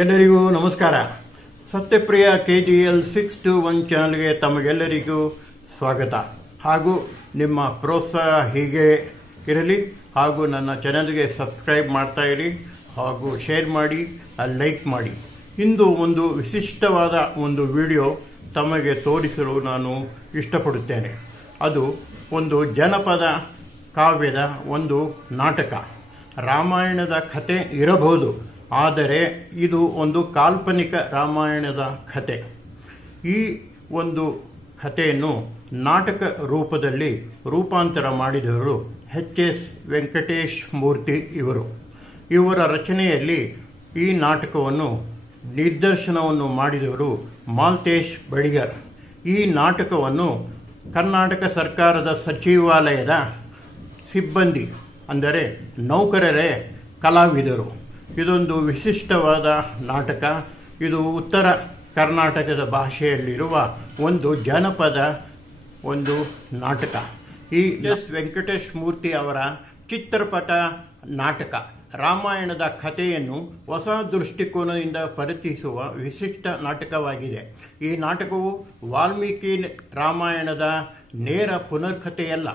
ಎಲ್ಲರಿಗೂ ನಮಸ್ಕಾರ. ಸತ್ಯಪ್ರಿಯ KGL 621 ಚಾನಲ್ಗೆ ತಮಗೆಲ್ಲರಿಗೂ ಸ್ವಾಗತ. ಹಾಗೂ ನಿಮ್ಮ ಪ್ರೋತ್ಸಾಹ ಹೀಗೆ ಇರಲಿ. ಹಾಗೂ ನನ್ನ ಚಾನಲ್ಗೆ ಸಬ್ಸ್ಕ್ರೈಬ್ ಮಾಡ್ತಾ ಇರಿ, ಹಾಗೂ ಶೇರ್ ಮಾಡಿ, ಲೈಕ್ ಮಾಡಿ. ಇಂದು ಒಂದು ವಿಶಿಷ್ಟವಾದ ಒಂದು ವಿಡಿಯೋ ತಮಗೆ ತೋರಿಸಲು ನಾನು ಇಷ್ಟಪಡುತ್ತೇನೆ. ಅದು ಒಂದು ಜನಪದ ಕಾವ್ಯದ ಒಂದು ನಾಟಕ. ರಾಮಾಯಣದ ಕಥೆ ಇರಬಹುದು, ಆದರೆ ಇದು ಒಂದು ಕಾಲ್ಪನಿಕ ರಾಮಾಯಣದ ಕಥೆ. ಈ ಒಂದು ನಾಟಕ ರೂಪದಲ್ಲಿ ರೂಪಾಂತರ ಮಾಡಿದವರು H.S. ವೆಂಕಟೇಶ್ ಮೂರ್ತಿ ಇವರು. ಇವರ ರಚನೆಯಲ್ಲಿ ಈ ನಾಟಕವನ್ನು ನಿರ್ದೇಶನವನ್ನು ಮಾಡಿದವರು ಮಾಲ್ತೇಶ್ ಬಡಿಗರ್. ಈ ನಾಟಕವನ್ನು ಕರ್ನಾಟಕ ಸರ್ಕಾರದ ಸಚಿವಾಲಯದ ಸಿಬ್ಬಂದಿ ಅಂದರೆ ನೌಕರರೇ ಕಲಾವಿದರು. ಇದೊಂದು ವಿಶಿಷ್ಟವಾದ ನಾಟಕ. ಇದು ಉತ್ತರ ಕರ್ನಾಟಕದ ಭಾಷೆಯಲ್ಲಿರುವ ಒಂದು ಜನಪದ ಒಂದು ನಾಟಕ. ಈ ಎಸ್ ವೆಂಕಟೇಶ್ ಮೂರ್ತಿ ಅವರ ಚಿತ್ರಪಟ ನಾಟಕ ರಾಮಾಯಣದ ಕಥೆಯನ್ನು ಹೊಸ ದೃಷ್ಟಿಕೋನದಿಂದ ಪರಿಚಯಿಸುವ ವಿಶಿಷ್ಟ ನಾಟಕವಾಗಿದೆ. ಈ ನಾಟಕವು ವಾಲ್ಮೀಕಿ ರಾಮಾಯಣದ ನೇರ ಪುನರ್ಕಥೆಯಲ್ಲ,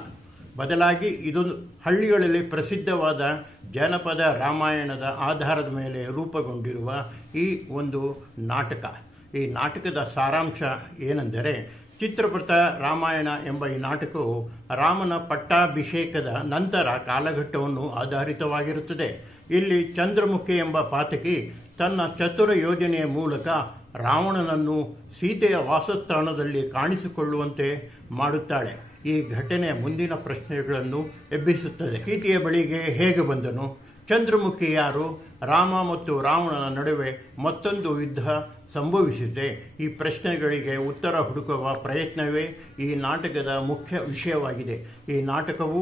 ಬದಲಾಗಿ ಇದೊಂದು ಹಳ್ಳಿಗಳಲ್ಲಿ ಪ್ರಸಿದ್ಧವಾದ ಜನಪದ ರಾಮಾಯಣದ ಆಧಾರದ ಮೇಲೆ ರೂಪುಗೊಂಡಿರುವ ಈ ಒಂದು ನಾಟಕ. ಈ ನಾಟಕದ ಸಾರಾಂಶ ಏನೆಂದರೆ, ಚಿತ್ರಪಟ ರಾಮಾಯಣ ಎಂಬ ಈ ನಾಟಕವು ರಾಮನ ಪಟ್ಟಾಭಿಷೇಕದ ನಂತರ ಕಾಲಘಟ್ಟವನ್ನು ಆಧಾರಿತವಾಗಿರುತ್ತದೆ. ಇಲ್ಲಿ ಚಂದ್ರಮುಖಿ ಎಂಬ ಪಾತಕಿ ತನ್ನ ಚತುರ ಯೋಜನೆಯ ಮೂಲಕ ರಾವಣನನ್ನು ಸೀತೆಯ ವಾಸಸ್ಥಾನದಲ್ಲಿ ಕಾಣಿಸಿಕೊಳ್ಳುವಂತೆ ಮಾಡುತ್ತಾಳೆ. ಈ ಘಟನೆ ಮುಂದಿನ ಪ್ರಶ್ನೆಗಳನ್ನು ಎಬ್ಬಿಸುತ್ತದೆ. ಸೀತೆಯ ಬಳಿಗೆ ಹೇಗೆ ಬಂದನು? ಚಂದ್ರಮುಖಿ ಯಾರು? ರಾಮ ಮತ್ತು ರಾವಣನ ನಡುವೆ ಮತ್ತೊಂದು ಯುದ್ಧ ಸಂಭವಿಸಿದೆ. ಈ ಪ್ರಶ್ನೆಗಳಿಗೆ ಉತ್ತರ ಹುಡುಕುವ ಪ್ರಯತ್ನವೇ ಈ ನಾಟಕದ ಮುಖ್ಯ ವಿಷಯವಾಗಿದೆ. ಈ ನಾಟಕವು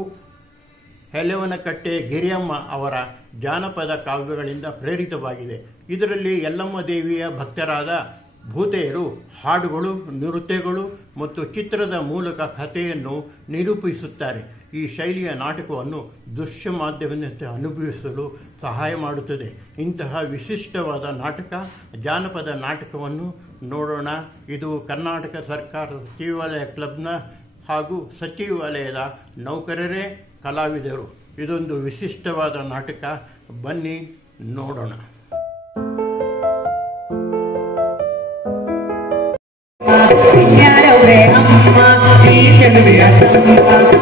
ಹೆಲವನಕಟ್ಟೆ ಗಿರಿಯಮ್ಮ ಅವರ ಜಾನಪದ ಕಾವ್ಯಗಳಿಂದ ಪ್ರೇರಿತವಾಗಿದೆ. ಇದರಲ್ಲಿ ಯಲ್ಲಮ್ಮ ದೇವಿಯ ಭಕ್ತರಾದ ಭೂತೆಯರು ಹಾಡುಗಳು, ನೃತ್ಯಗಳು ಮತ್ತು ಚಿತ್ರದ ಮೂಲಕ ಕಥೆಯನ್ನು ನಿರೂಪಿಸುತ್ತಾರೆ. ಈ ಶೈಲಿಯ ನಾಟಕವನ್ನು ದೃಶ್ಯ ಮಾಧ್ಯಮದಿಂದ ಅನುಭವಿಸಲು ಸಹಾಯ ಮಾಡುತ್ತದೆ. ಇಂತಹ ವಿಶಿಷ್ಟವಾದ ನಾಟಕ, ಜಾನಪದ ನಾಟಕವನ್ನು ನೋಡೋಣ. ಇದು ಕರ್ನಾಟಕ ಸರ್ಕಾರದ ಸಚಿವಾಲಯ ಕ್ಲಬ್ನ ಹಾಗೂ ಸಚಿವಾಲಯದ ನೌಕರರೇ ಕಲಾವಿದರು. ಇದೊಂದು ವಿಶಿಷ್ಟವಾದ ನಾಟಕ. ಬನ್ನಿ ನೋಡೋಣ. ಯಾರವ್ರೆ ಅಮ್ಮ ಈ ಚೆಲುವೆಯ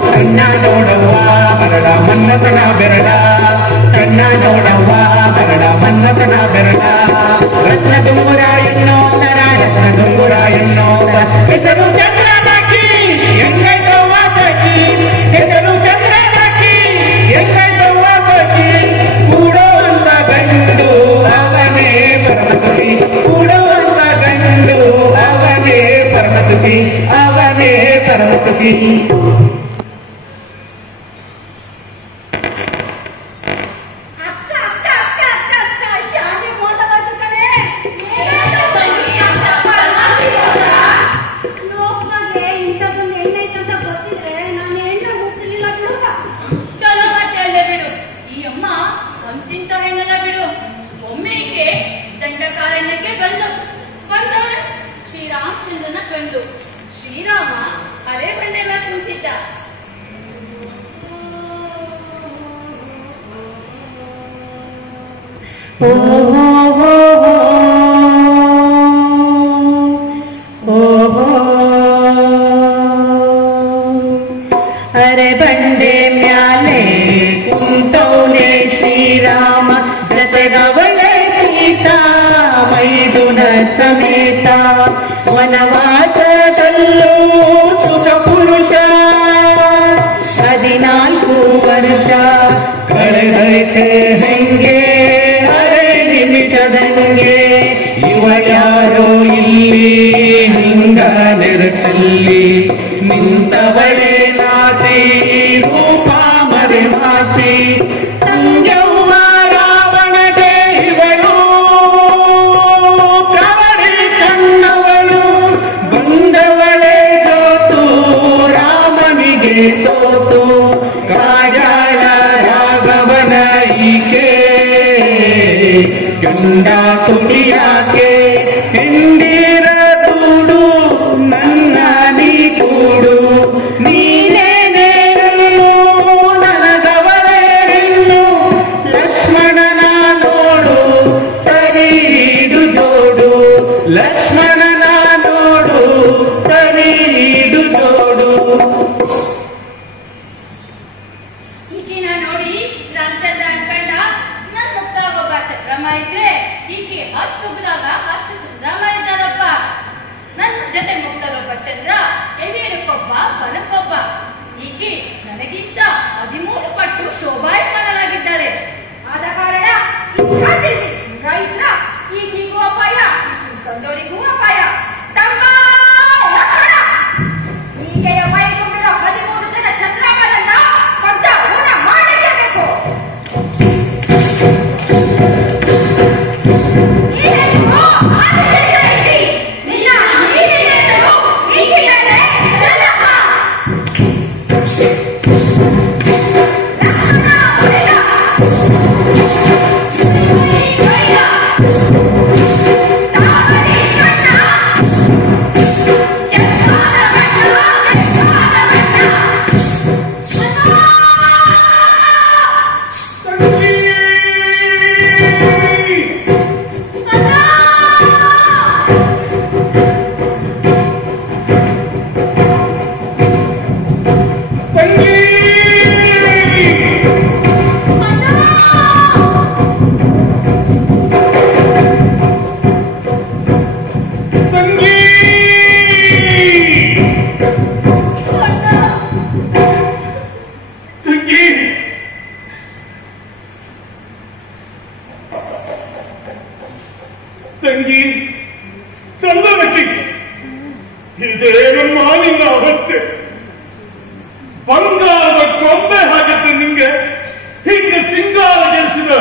ಕಣ್ಣ ನೋಡವ್ವ ಬರಡ ಮನ್ನತನ ಬೆರಡ, ಕಣ್ಣ ನೋಡವ್ವ ಬರಡ ಮನ್ನತನ ಬೆರಡ. ರತ್ನ ದುಂಗುರ ಎನ್ನೋತರ, ರತ್ನ ದುಂಗುರ ಎನ್ನೋತ ಹೆಸರು ಚಂದ್ರಮುಖಿ ಎಂಗೈತವ್ವ ಸಖಿ, ಹೆಸರು ಚಂದ್ರಮುಖಿ ಎಂಗೈತವ್ವ ಸಖಿ. ಕೂಡುವಂತ ಗಂಡು ಅವನೇ ಪರಮಸುಖಿ, ಕೂಡುವಂತ ಗಂಡು ಅವನೇ ಪರಮಸುಖಿ, ಅವನೇ ಪರಮಸುಖಿ. ಶ್ರೀರಾಮಚಂದ್ರನ ಕಂಡು ಶ್ರೀರಾಮ ಅರೆ ಬಂಡೆಲ್ಲ ಕೂತಿದ್ದ. ಅರೆ ಬಂಡೆ ಮ್ಯಾಲೆ ಕುಂತೌನೆ ಶ್ರೀರಾಮ, ಜತೆಗವಳೆ ಸೀತಾ ಮೈದುನ ಸಮೇತ. ವನವಾಸದಲ್ಲೂ ಸುಖ ಪುರುಷ 14 ವರ್ಷ ಕಳೆದೈತೆ ಹೆಂಗೆ ಅರೆ ನಿಮಿಷದಂಗೆ. ಇವ ಯಾರೋ ಇಲ್ಲಿ ಹಿಂಗ ನೆರಕಲ್ಲಿ ನಿಂತವಳೆ ನಾಟಿ ರೂಪ ಮರೆ ಮಾತಿ. ಸಂಜವ್ವ ರಾವಣಗೆ ಇವಳು ಕವಡೆ ಕಣ್ಣವಳು, ಬಂದವಳೆ ಜೋತು ರಾಮನಿಗೆ ತೋತು. ಕಾಯಾಳ ರಾಘವನ ಈಕೆ ಗಂಡ ತುಳಿಯಾಕೆ ಹೆಂಡಿರ ದೂಡು ನನ್ನ ನೀ ಕೂಡು ನೀನೇನೇ ನನಗವರೇ ಹೆಣ್ಣು ಲಕ್ಷ್ಮಣನ ನೋಡು ಸರಿ ಹಿಡು ಜೋಡು ಲಕ್ಷ್ಮಣನ ನೋಡು ಸರಿ ಹಿಡು ಜೋಡು. ಈಕಿನ ನೋಡಿ ರಾಮಚಂದ್ರ ಅನ್ಕಂಡ ನನ್ ಮುಕ್ತ ಒಬ್ಬ ಚಂದ್ರಮ್ಮ ಇದ್ರೆ ಈಕೆ 10 ಉಗ್ರಾಗ 10 ಚಂದ್ರಮ್ಮ ಇದ್ದಾರಪ್ಪ. ನನ್ನ ಜೊತೆ ಮುಕ್ತರೊಬ್ಬ ಚಂದ್ರ ಎಲ್ಲಿಡಕ್ಕೊಬ್ಬ ಬಲಕ್ಕೊಬ್ಬ. ಈಕೆ ನನಗಿಂತ 13 ಪಟ್ಟು ಶೋಭಾಯಮಾನರಾಗಿದ್ದಾರೆ. ಆದ ಕಾರಣ ಈಗಿಗೂ ಅಪಾಯ ಕಂಡೋರಿಗೂ ಅಪಾಯ. ತಮ್ಮ ಈಕೆಯ ಬೈಗುಂಬಿರೋ 13 ಜನ ಚಂದ್ರಮ್ಮರನ್ನ ಕೊಂದ ಊನ ಮಾಡಲೇಬೇಕು. ತಂಗಿ ಚಂದನಕ್ಕಿ ಇದೇನಮ್ಮ ನಿನ್ನ ಅವಸ್ಥೆ? ಬಂಗಾರದ ಕೊಂಬೆ ಹಾಕಿದ್ದು ನಿಂಗೆ ಹೀಗೆ ಸಿಂಗಾರಗೆಳಿಸಿದ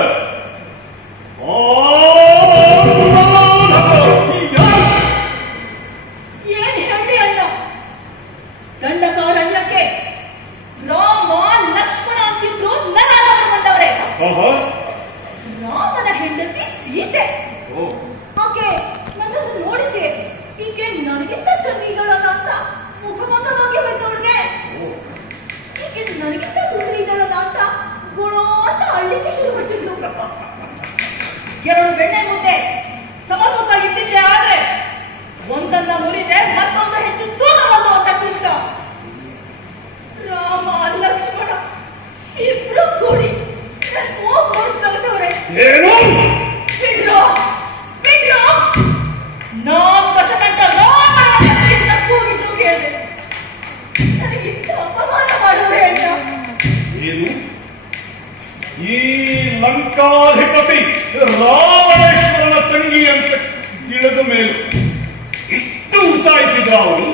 ಏನ್ ಹೇಳಿ ಅಲ್ಲ ದಂಡಕಾರಣ್ಯಕ್ಕೆ ರಾಮ ಲಕ್ಷ್ಮಣ ಅಂತಿದ್ರು ನರಾದರು ಬಂದವರೇ. ರಾಮನ ಹೆಂಡತಿ ಸೀತೆ. ಆಕೆ ನನ್ನನ್ನು ನೋಡಿದ್ದೆ. ಈಕೆ ನನಗಿಂತ ಚೆನ್ನಿದ್ದಳಲ್ಲ ಅಂತ ಮುಖಮಂದವಾಗಿ ಹೋಯ್ತವಳಿಗೆ. ಈಕೆ ನನಗಿಂತ ಸುಂದರಿ ಇದ್ದಳಲ್ಲ ಅಂತ ಗುಣ ಅಂತ ಅಳ್ಳಿಕ್ಕೆ ಶುರು ಪಟ್ಟಿದ್ಲು. 2 ಬೆಣ್ಣೆ ಮುದ್ದೆ ಸಮತೂಕ ಇದ್ದಿದ್ದೆ ಆದ್ರೆ ಒಂದನ್ನ ಮುರಿದೆ ಮತ್ತೊಂದು ಹೆಚ್ಚು ತೂಕವನ್ನು ಅಂತ ಕೂತ. ರಾಮ ಲಕ್ಷ್ಮಣ ಇಬ್ರು ಕೂಡಿ ಕಳಿಸವ್ರೆ. ಬಿಡ್ರೋ ಬಿಡ್ರೋ ನಾನ್ ವರ್ಷಗಂಟ ರಾಮನ ಕೂಗಿದ್ರು ಕೇಳಿದೆ. ನನಗಿಂತ ಅಪಮಾನ ಮಾಡೋರೆ ಅಂತ. ಏನು ಈ ಲಂಕಾಧಿಪತಿ ರಾವಣೇಶ್ವರನ ತಂಗಿ ಅಂತ ತಿಳಿದ ಮೇಲೆ ಇಷ್ಟು ಉತ್ತಾಯಿಸಿದ ಅವನು.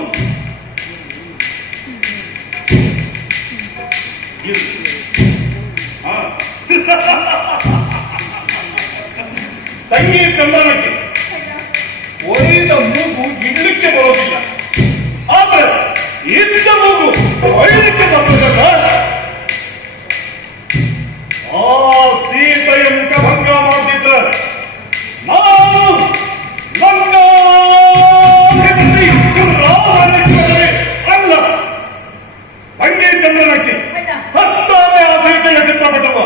ತಂಗಿ ಚಂದ್ರನಕ್ಕೆ ಒಯ್ದ ಮೂಗು ಇಡ್ಲಿಕ್ಕೆ ಬರೋದಿಲ್ಲ, ಆದ್ರೆ ಇದ್ದ ಮೂಗು ಒಯ್ಲಿಕ್ಕೆ ಬರೋದಲ್ಲ. ಆ ಸೀತೆಯ ಮುಖ ಭಂಗ ಮಾಡ್ತಿದ್ದ ನಾನು ಅಲ್ಲ. ತಂಗಿ ಚಂದ್ರನಕ್ಕೆ ಹತ್ತಾನೆ ಆ ಸೀತೆಯ ಚಿತ್ರಪಟವ.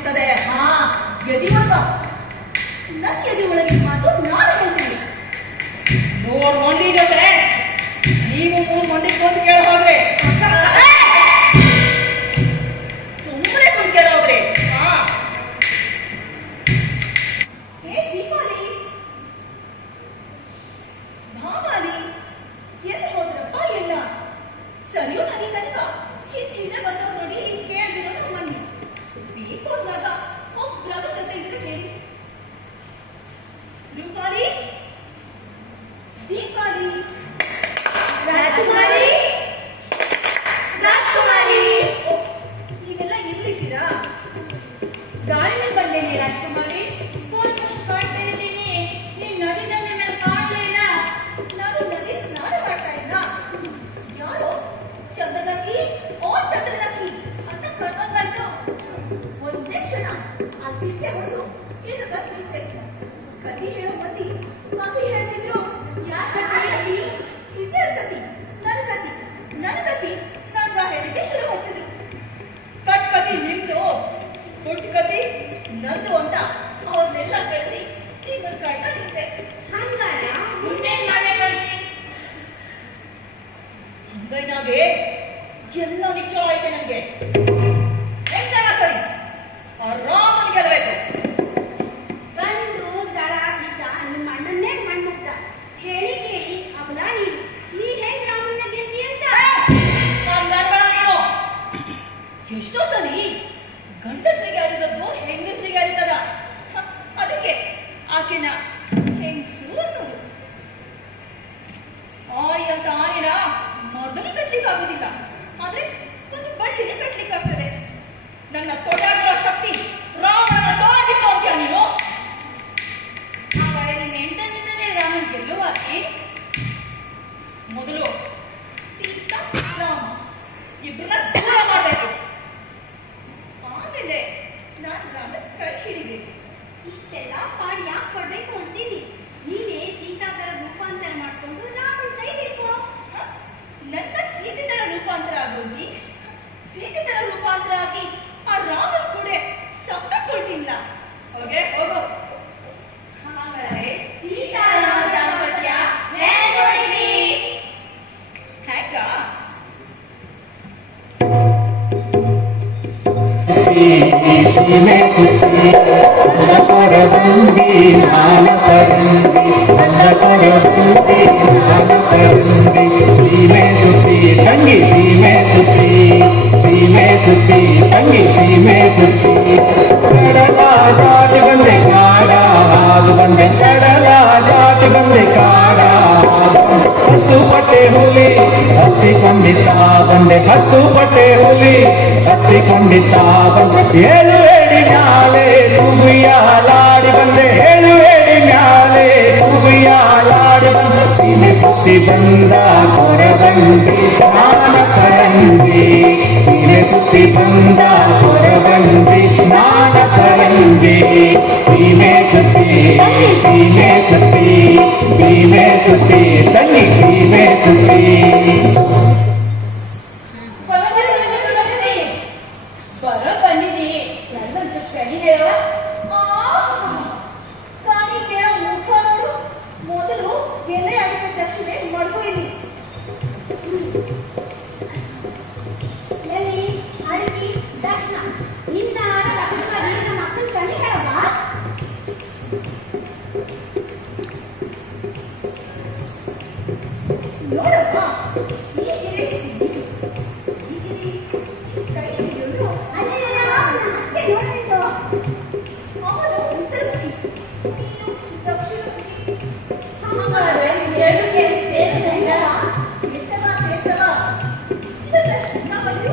ಇರ್ತದೆ. ಹಾ, ಎದಿವಾಗ ನನ್ನ ಎದೆ ಒಳಗಿನ ಮಾತು ನಾನು ಹೇಳ್ತೀನಿ. 3 ಮಂದಿ ಜೊತೆ ನೀವು 3 ಮಂದಿ ಕೂತು ಕೇಳ ಹೋಗ್ರಿ. ಸುಮ್ಮನೆ ಕೂತ್ ಕೇಳ ಹೋಗ್ರಿ. ಏ ದೀಪಾಲಿ, ಭಾಮಾಲಿ ಎಲ್ಲಿ ಹೋದ್ರಪ್ಪ ಎಲ್ಲ? ಸರಿಯೂ ನನಗೆ ತನಕ ಹಿಂದೆ ಬಂದವ್ ನೋಡಿ ಕೇಳ್ದಿರೋ ನಮ್ಮಲ್ಲಿ ಬೇಕು ಹೋದಾಗ ಒಬ್ಬರ ಜೊತೆ ಇದ್ರೆ ಹೇಳಿ. ರೂಪಾಲಿ, ದೀಪಾಲಿ, ರಾಜಕುಮಾರಿ, ರಾಜಕುಮಾರಿ, ನೀವೆಲ್ಲ ಇರ್ಲಿದ್ದೀರಾ? ಗಾಳಿನ ಬಂದೇನೆ ರಾಜಕುಮಾರಿ. ಫೋನ್ ಮಾಡ್ತಾ ಇದ್ದೀನಿ, ನೀನ್ ನದಿನಲ್ಲಿ ಮೇಲೆ ಕಾಣಲೇ ಇಲ್ಲ. ನಾನು ನದಿ ಸ್ನಾನ ಮಾಡ್ತಾ ಇದ್ದ. ಯಾರು ಚಂದ್ರನಕ್ಕಿ, ಓ ಚಂದ್ರನಕ್ಕಿ ಅಂತ ಕರ್ಕೊಂಡ್ಬಂತು. ಒಂದೇ ಕ್ಷಣ ಆ ಚಿಟ್ಟೆ ಹೊಡೆದು ಇದು ಬಂದಿದ್ದೆ. ಕಥೆ ಹೇಳೋ ಮಂದಿ ಕಥೆ ಹೇಳ್ತಿದ್ರು. ಯಾರ ಕಥೆ? ಇದೇ ಕಥೆ, ನನ್ನ ಕಥೆ, ನನ್ನ ಕಥೆ ನನ್ನ ಹೇಳಿಕೆ ಶುರು ಹಚ್ಚಿದ್ರು. ಕಟ್ ಕಥೆ ನಿಮ್ದು, ಪುಟ್ ಕಥೆ ನಂದು ಅಂತ ಅವ್ರನ್ನೆಲ್ಲ ಕಳಿಸಿ ಈಗ ಕಾಯ್ತಾ ನಿಂತೆ. ಹಂಗಾರ ಮುಂದೇನ್ ಮಾಡ್ಬೇಕಾಗಿ? ಹಂಗೈನಾಗೆ ಎಲ್ಲ ನಿಶ್ಚಯ ಆಯ್ತೆ ನನಗೆ. ಹೆಂಗನ ಸರಿ, ಆ ರಾಮನಿಗೆ ಗೆಲ್ಲಬೇಕು. ಗಂಡು ದಳ ಬೀಸ ನಿಮ್ಮ ಅಣ್ಣನ್ನೇ ಮಣ್ಮುಕ್ತ ಹೇಳಿ ಕೇಳಿ ಅವಳ ನೀ ಹೆಂಗ್ ರಾಮನ್ನ ಗೆಲ್ತಿ ಅಂತ. ನಾನ್ ನಡ್ಬೇಡ ನೀನು. ಎಷ್ಟೋ ಸರಿ ಗಂಡಸರಿಗೆ ಅರಿದದ್ದು ಹೆಂಗಸರಿಗೆ ಅರಿತದ. ಅದಕ್ಕೆ ಆಕೆನ ಹೆಂಗಸರು ಅನ್ನೋದು. ಆಯ್ ಅಂತ ಆನೆನ ಮೊದಲು ಕಟ್ಲಿಕ್ಕೆ ಆಗುದಿಲ್ಲ, ಆದ್ರೆ ಒಂದು ಬಳ್ಳಿಗೆ ಕಟ್ಲಿಕ್ಕೆ ಆಗ್ತದೆ. ನನ್ನ ತೊಡಾಡುವ ಶಕ್ತಿ ರಾಮನ ತೊಡಗಿತ್ತು ಅಂತ್ಯ ನೀನು. ಹಾಗಾದ್ರೆ ನೀನ್ ಎಂಟನಿಂದಲೇ ರಾಮನ್ ಗೆಲ್ಲುವಾಕಿ. ಮೊದಲು ಸೀತಾ ರಾಮ ಇಬ್ಬರನ್ನ ದೂರ ಮಾಡಬೇಕು. ಆಮೇಲೆ ನಾನು ರಾಮನ ಕೈ ಹಿಡಿಬೇಕು. ಇಷ್ಟೆಲ್ಲ ಪಾಡ್ ಯಾಕೆ ಕೊಡ್ಬೇಕು ಅಂತೀನಿ. ನೀನೇ ಸೀತಾಕರ ರೂಪಾಂತರ ಮಾಡ್ಕೊಂಡು ರಾಮನ್ ಕೈ ಹಿಡ್ಕೋ. ನನ್ನ ಸೀತೆತರ ರೂಪಾಂತರ ಆಗೋಗಿ ಸೀತೆತರ ರೂಪಾಂತರ ಆಗಿ ಆ ರಾಮನ್ ಕೂಡ ಸಂಪರ್ಕೊಳ್ತಿಲ್ಲ. ಹೋಗೆ ಹೋಗು. ಹಾಗಾದ್ರೆ ಸೀತಾರಾಮ ದಾಂಪತ್ಯ ಹೇಗ್ ನೋಡಿರಿ? ಹೇಗ? ಹಸುಪಟೆ ಹುಲಿ ಹತ್ತಿಕೊಂಡಿತಾ ಬಂದೆ. ಏಳು ಏಡಿ ಮ್ಯಾಲೆ ತುಗುಯಾಲಾಡಿ ಬಂದೆ. ಏಳು ಏಡಿ ಮ್ಯಾಲೆ ತುಗುಯಾಲಾಡಿ ಬಂದೆ. ಸೀಮೆ ಸುತ್ತಿ ಬಂದ ಕೊರಬಂದಿ ಸ್ನಾನ ಕರಂದಿ. ಸೀಮೆ ಸುತ್ತಿ ಬಂದ ಕೊರಬಂದಿ ಸ್ನಾನ ಕರಂದಿ. ಸೀಮೆ ಸುತ್ತಿ ಸೀಮೆ ಸುತ್ತಿ ಸೀಮೆ ಸುತ್ತಿ ತನ್ನಿ ಸೀಮೆ ಸುತ್ತಿ. ಬರೋ ಬಂದಿದ್ದೀ. ನನ್ನೊಂದು ಕಣಿ ಹೇಳೋ. ಕಾಣಿ ಕೇಳೋ ಮುಖ ನೋಡು. ಮೊದಲು ಎಲೆ ಆಗಿದ ತಕ್ಷಣ ಮಡಗು ಇಲ್ಲಿ. ಎಲ್ಲಿ ಅಡಿಕೆ ದಕ್ಷಿಣ ನಿನ್ನ ಲಕ್ಷಣವಾಗಿ ನಮ್ಮ ಅಕ್ಕನ ಕಣ್ಣಿ ಹೇಳವಾ? ನೋಡಪ್ಪ, ಈ ಗಿರಿ ಈ ಗಿರಿ ಕೈ ಹಿಡಿಯೋದು. ಅತ್ತೆ ನೋಡಿದ್ದು ಅವನು ಉತ್ತರಮುಖಿ, ನೀನು ದಕ್ಷಿಣಮುಖಿ. ಹಾಗಾದ್ರೆ ಎರಡಕ್ಕೆ ಸೇರಿದಂಗಲ್ಲ. ಸೇರ್ತವ ಸೇರ್ತವ. ನಮ್ಮದು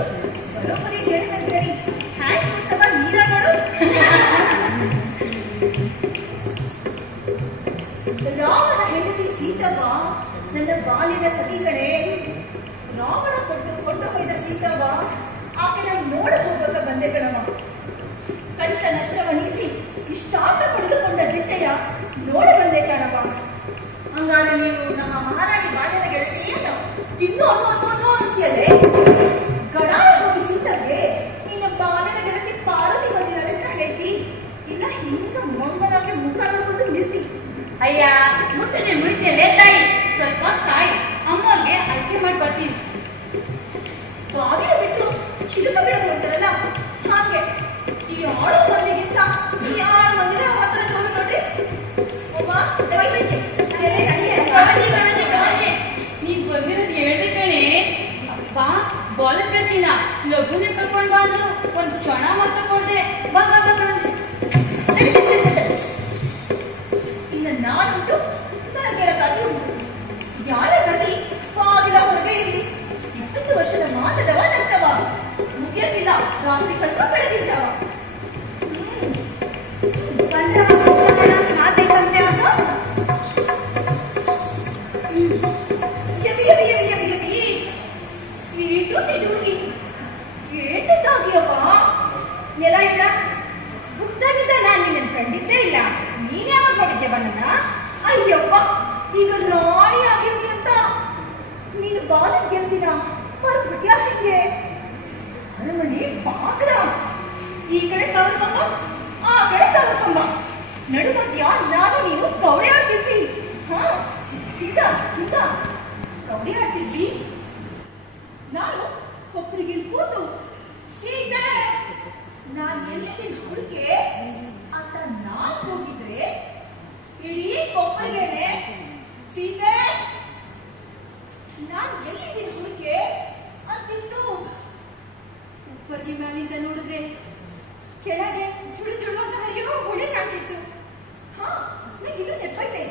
ಬರೋಬ್ಬರಿ ಗೆಳೆಯರಿ ಹ್ಯಾಂಗ್ ಕೊಡ್ತವ ನೀರ ನೋಡು. ರಾಮನ ಹೆಂಡತಿ ಸೀತವ್ವ ನನ್ನ ಬಾಲ್ಯದ ಸಖಿ ಕಡೆ. ರಾವಣ ಕೊಂಡು ಹೋಯ್ದ ಸೀತವ್ವ ಆಕೆನ ನೋಡ ಹೋಗಕ ಬಂದೆ ಕಣವ. ಕಷ್ಟ ನಷ್ಟವನ್ನಿಸಿ ಇಷ್ಟಾರ್ಥ ಪಡೆದುಕೊಂಡ ದಿಟ್ಟೆಯ ನೋಡ ಬಂದೆ ಕಣವ. ಹಂಗಾದ್ರೆ ನೀವು ನಮ್ಮ ಮಹಾರಾಣಿ ಬಾಲ್ಯದ ಗೆಳತಿಯನ್ನು ಇನ್ನು ಅನ್ನೋ ಅಂತೀಯಲ್ಲೇ. ಗಡಾರ ಹೋಗಿ ಸೀತಗೆ ನಿನ್ನ ಬಾಲ್ಯದ ಗೆಳತಿ ಪಾರ್ವತಿ ಬಂದಿದ್ದಾರೆ ಅಂತ ಅಯ್ಯ ಮುಳಿತೇನೆ ತಾಯಿ, ಸ್ವಲ್ಪ ತಾಯಿ ಅಮ್ಮವ್ರಿಗೆ ಅಡಿಕೆ ಮಾಡಿ ಬರ್ತೀನಿ. ಬಾವಿಯ ಬಿಟ್ಟು ಚಿಲಕ ಬಿಡೋದು ಅಂತಾರಲ್ಲ ಹಾಗೆ ಈ ಆಳು ಮಂದಿಗಿಂತ ಈ ಆಳು ಮಂದಿನ ಮಾತ್ರ ಜೋರು ನೋಡ್ರಿ. ಅಮ್ಮ ನೀನ್ ಬಂದಿರೋದು ಹೇಳ್ದೆ ಕಣೆ. ಅಪ್ಪ ಬಾಲಕ್ ಬರ್ತೀನ ಲಘುನೆ ಕರ್ಕೊಂಡ್ ಬಂದು ಒಂದು ಚಣ ಮತ್ತು ಕೊಡ್ದೆ. ಬಾ ಬಾ ಬಾ ಇನ್ನು ನಾನುಂಟು ನನಗೆ ಕಥೆ ಉಂಟು. ಯಾರ ಕಥೆ ಬಾಗಿಲ ಹೊರಗೆ ಇರಲಿ. 20 ವರ್ಷದ ಮಾತದವ ನರ್ತವ ಮುಗಿಯಲಿಲ್ಲ ರಾತ್ರಿ ಕಲ್ಪ ಬೆಳಗಿದ್ದಾವ. ಎಲ್ಲ ಇಲ್ಲ ಗುರ್ತಾಗಿದ್ದ ನಾನು ನಿನ್ನ ಕಂಡಿದ್ದೇ ಇಲ್ಲ. ನೀನ್ ಯಾವಾಗ ಹೋಗಿದ್ದೆ ಬನ್ನ? ಅಯ್ಯಪ್ಪ, ಈಗ ರಾಣಿ ಆಗಿರ್ತಿ ಅಂತ ನೀನು ಬಾಲಕ್ ಗೆಲ್ದಿನ ಹೊರಬಿಟ್ಯಾ ಹಿಂಗೆ? ಅರಮನೆ ಬಾಗ್ಲ, ಈ ಕಡೆ ಸಾವಿರಕೊಂಬ ಆ ಕಡೆ ಸಾವಿರಕೊಂಬ, ನಡುಮಧ್ಯ ನಾನು ನೀನು ಕವಡೆ ಆಡ್ತಿದ್ವಿ. ಹಾ ಸೀದಾ ಸೀದಾ ಕವಡೆ ಆಡ್ತಿದ್ವಿ. ನಾನು ಕೊಪ್ಪರಿಗೆ ಕೂತು ಸೀದಾ ನಾನು ಎಲ್ಲಿದ್ದೀನಿ ಹುಡುಕೆ ಅಂತ ನಾನ್ ಹೋಗಿದ್ರೆ ಇಡೀ ಕೊಪ್ಪರಿಗೆನೆ ಸೀತೆ ನಾನ್ ಎಲ್ಲಿದ್ದೀನಿ ಹುಡುಕೆ ಅಂತಿತ್ತು. ಕೊಪ್ಪರಿಗೆ ಮ್ಯಾಲಿಂದ ನೋಡಿದ್ರೆ ಕೆಳಗೆ ಚುಳು ಚುಳು ಅಂತ ಹರಿಯೋ ಹೊಳೆ ಕಾಣ್ತಿತ್ತು. ಹಾ ನಂಗೆ ಇನ್ನೂ ನೆನಪೈತೆ.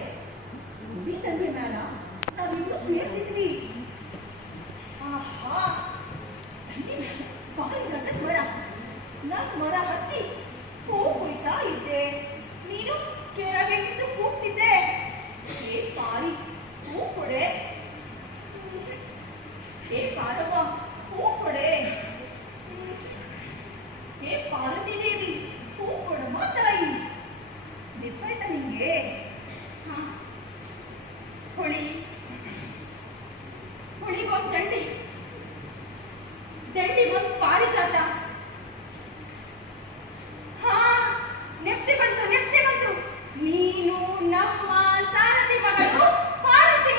ಭೂಮಿ ತಂದೆ ಮ್ಯಾಲ ನಾವಿನ್ನೂ ಸೇರ್ತಿದ್ವಿ. ಆಹಾ ಬಾಯಿ ಜಂಡ ಮರ, ನಾನ್ ಮರ ಹತ್ತಿ ಹೂ ಕೊಯ್ತಾ ಇದ್ದೆ. ನೀನು ಕೆಳಗೆ ನಿಂತು ಕೂಗ್ತಿದ್ದೆ, ಏ ಪಾರಿ ಹೂ ಕೊಡೆ, ಏ ಪಾರವ್ವ ಹೂ ಕೊಡೆ, ಏ ಪಾರ್ವತಿ ದೇವಿ ಹೂ ಕೊಡಮ್ಮ ತಾಯಿ. ನೆನಪಾಯ್ತ ನಿಂಗೆ? ಹೊಳಿಗೊಂದು ದಂಡಿ, ದಂಡಿಗೊಂದು ಪಾರಿಜಾತ. ಹಾ ನೆಪ್ತಿ ಬಂತು, ನೆಪ್ತಿ ಬಂತು. ನೀನು ನಮ್ಮ ಸಾರಥಿ ಮಗಳು ಪಾರ್ವತಿ.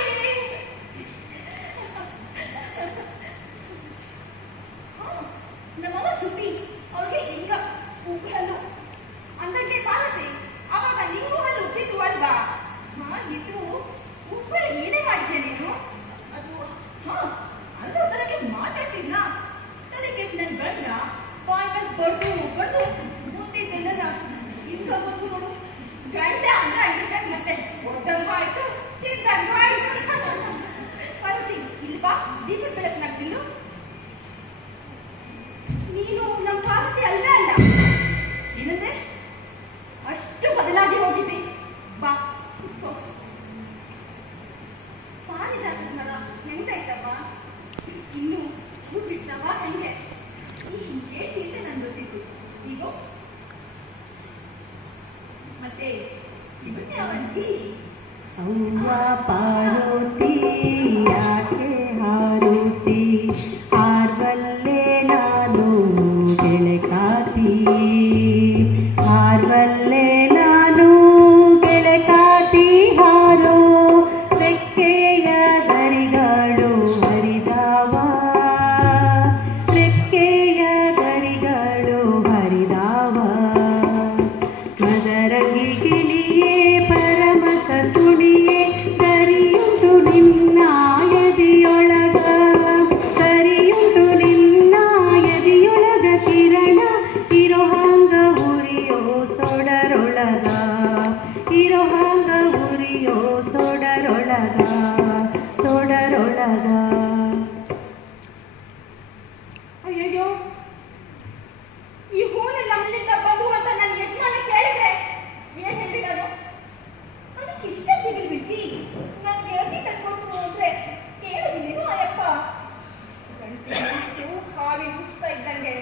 ನಮ್ಮಮ್ಮ ಸುದ್ದಿ ಅವ್ರಿಗೆ ಹಿಂಗ ಉಪ್ಪಲು ಅಂದಂಗೆ ಪಾರ್ವತಿ ಅವಾಗ ನಿಂಗೂ ಹಲ್ಲು ಉಪ್ಪಿತ್ತು ಅಲ್ವಾ? ಹಾ ಇದು ಉಪ್ಪಲ್ಲಿ ಏನೇ ಮಾಡಿದ್ದೆ ನೀನು? ಅದು ಹಾ ಅಂದ್ರೆ ಅದಕ್ಕೆ ಮಾತಾಡ್ತಿದ್ನ ನನಗೆ ನನ್ ಗಂಡ ಬಾಯ್ ಮೇಲೆ ಬಡ್ದು ಬಡ್ದು ಮುತ್ತಿದ್ದೆಲ್ಲ ಇಂಥ ಬಂದು ನೋಡು. ಗಂಡ ಅಂದ್ರೆ ಅಡ್ಡಿದಾಗ ಮತ್ತೆ ಒದ್ದಂಗೂ ಆಯ್ತು, ತಿಂದಂಗೂ ಆಯ್ತು. ಪಾರ್ವತಿ ಇಲ್ಲಿ ಬಾ, ದೀಪ ಬೆಳಕು ನಾಗ್ತಿಲ್ಲು. ನೀನು ನಮ್ಮ ಪಾರ್ವತಿ ಅಲ್ಲ ಅಲ್ಲ ಏನಂದ್ರೆ ಅಷ್ಟು ಬದಲಾಗಿ ಹೋಗಿದ್ದಿ. ಬಾ ಪಾರಿಜಾತ ಮರ ಹೆಂಗಾಯ್ತವ? ಇನ್ನು ಹೂ ಬಿಟ್ಟವ ಹೆಂಗೆ? ಈ ಹಿಂಗೆ ಸೀತೆ ನನ್ ಗೊತ್ತಿತ್ತು. ಈಗ ಮತ್ತೆ ಇವನ್ನೇ ಅವಂತಿ ಅವ್ವ ಪಾರ್ವತಿ ಯಾಕೆ ಹಾರುತಿ, ಹಾರ್ವಲ್ಲೇ ನಾನು ಗೆಳಕಾತಿ, ಹಾರ್ವಲ್ಲೇ ನಾನು ಗೆಳಕಾತಿ ಹಾರೋ, ರೆಕ್ಕೆಯ ಗರಿಗಳು ಹರಿದಾವ, ರೆಕ್ಕೆಯ ಗರಿಗಳು ಹರಿದಾವ, ಮದರಂಗಿ ಗಿಳಿಯೇ ಪರಮತ ತುಣಿಯೇ ಕರಿಯುಂಟು ನಿನ್ನ ಎದೆಯೊಳಗ, ಕರಿಯುಂಟು ನಿನ್ನ ಎದೆಯೊಳಗ ಕಿರಣ ಇರೋ ಹಂಗ ಉರಿಯೋ ತೊಡರೊಳಗ, ಇರೋ ಹಂಗ ಉರಿಯೋ ತೊಡರೊಳಗ, ತೊಡರೊಳಗ. ಅಯ್ಯಯ್ಯೋ, ಈ ಹೂನೆಲ್ಲ ಅಲ್ಲಿಂದ ಬಂದು ಅಂತ ನನ್ನ ಯಜಮಾನ ಕೇಳಿದೆ. ಏನ್ ಹೇಳಿ ನಾನು ಅದಕ್ಕೆ ಇಷ್ಟ ಬಿಟ್ಟಿ ನಾನು ಗೆಳತಿ ತಂದ್ಕೊಟ್ಟು ಅಂದ್ರೆ ಕೇಳೋದಿಲ್ಲೇನು ಅಯ್ಯಪ್ಪ? ಗಂಟು ಹಾವಿ ಹುಡ್ತಾ ಇದ್ದಂಗೆ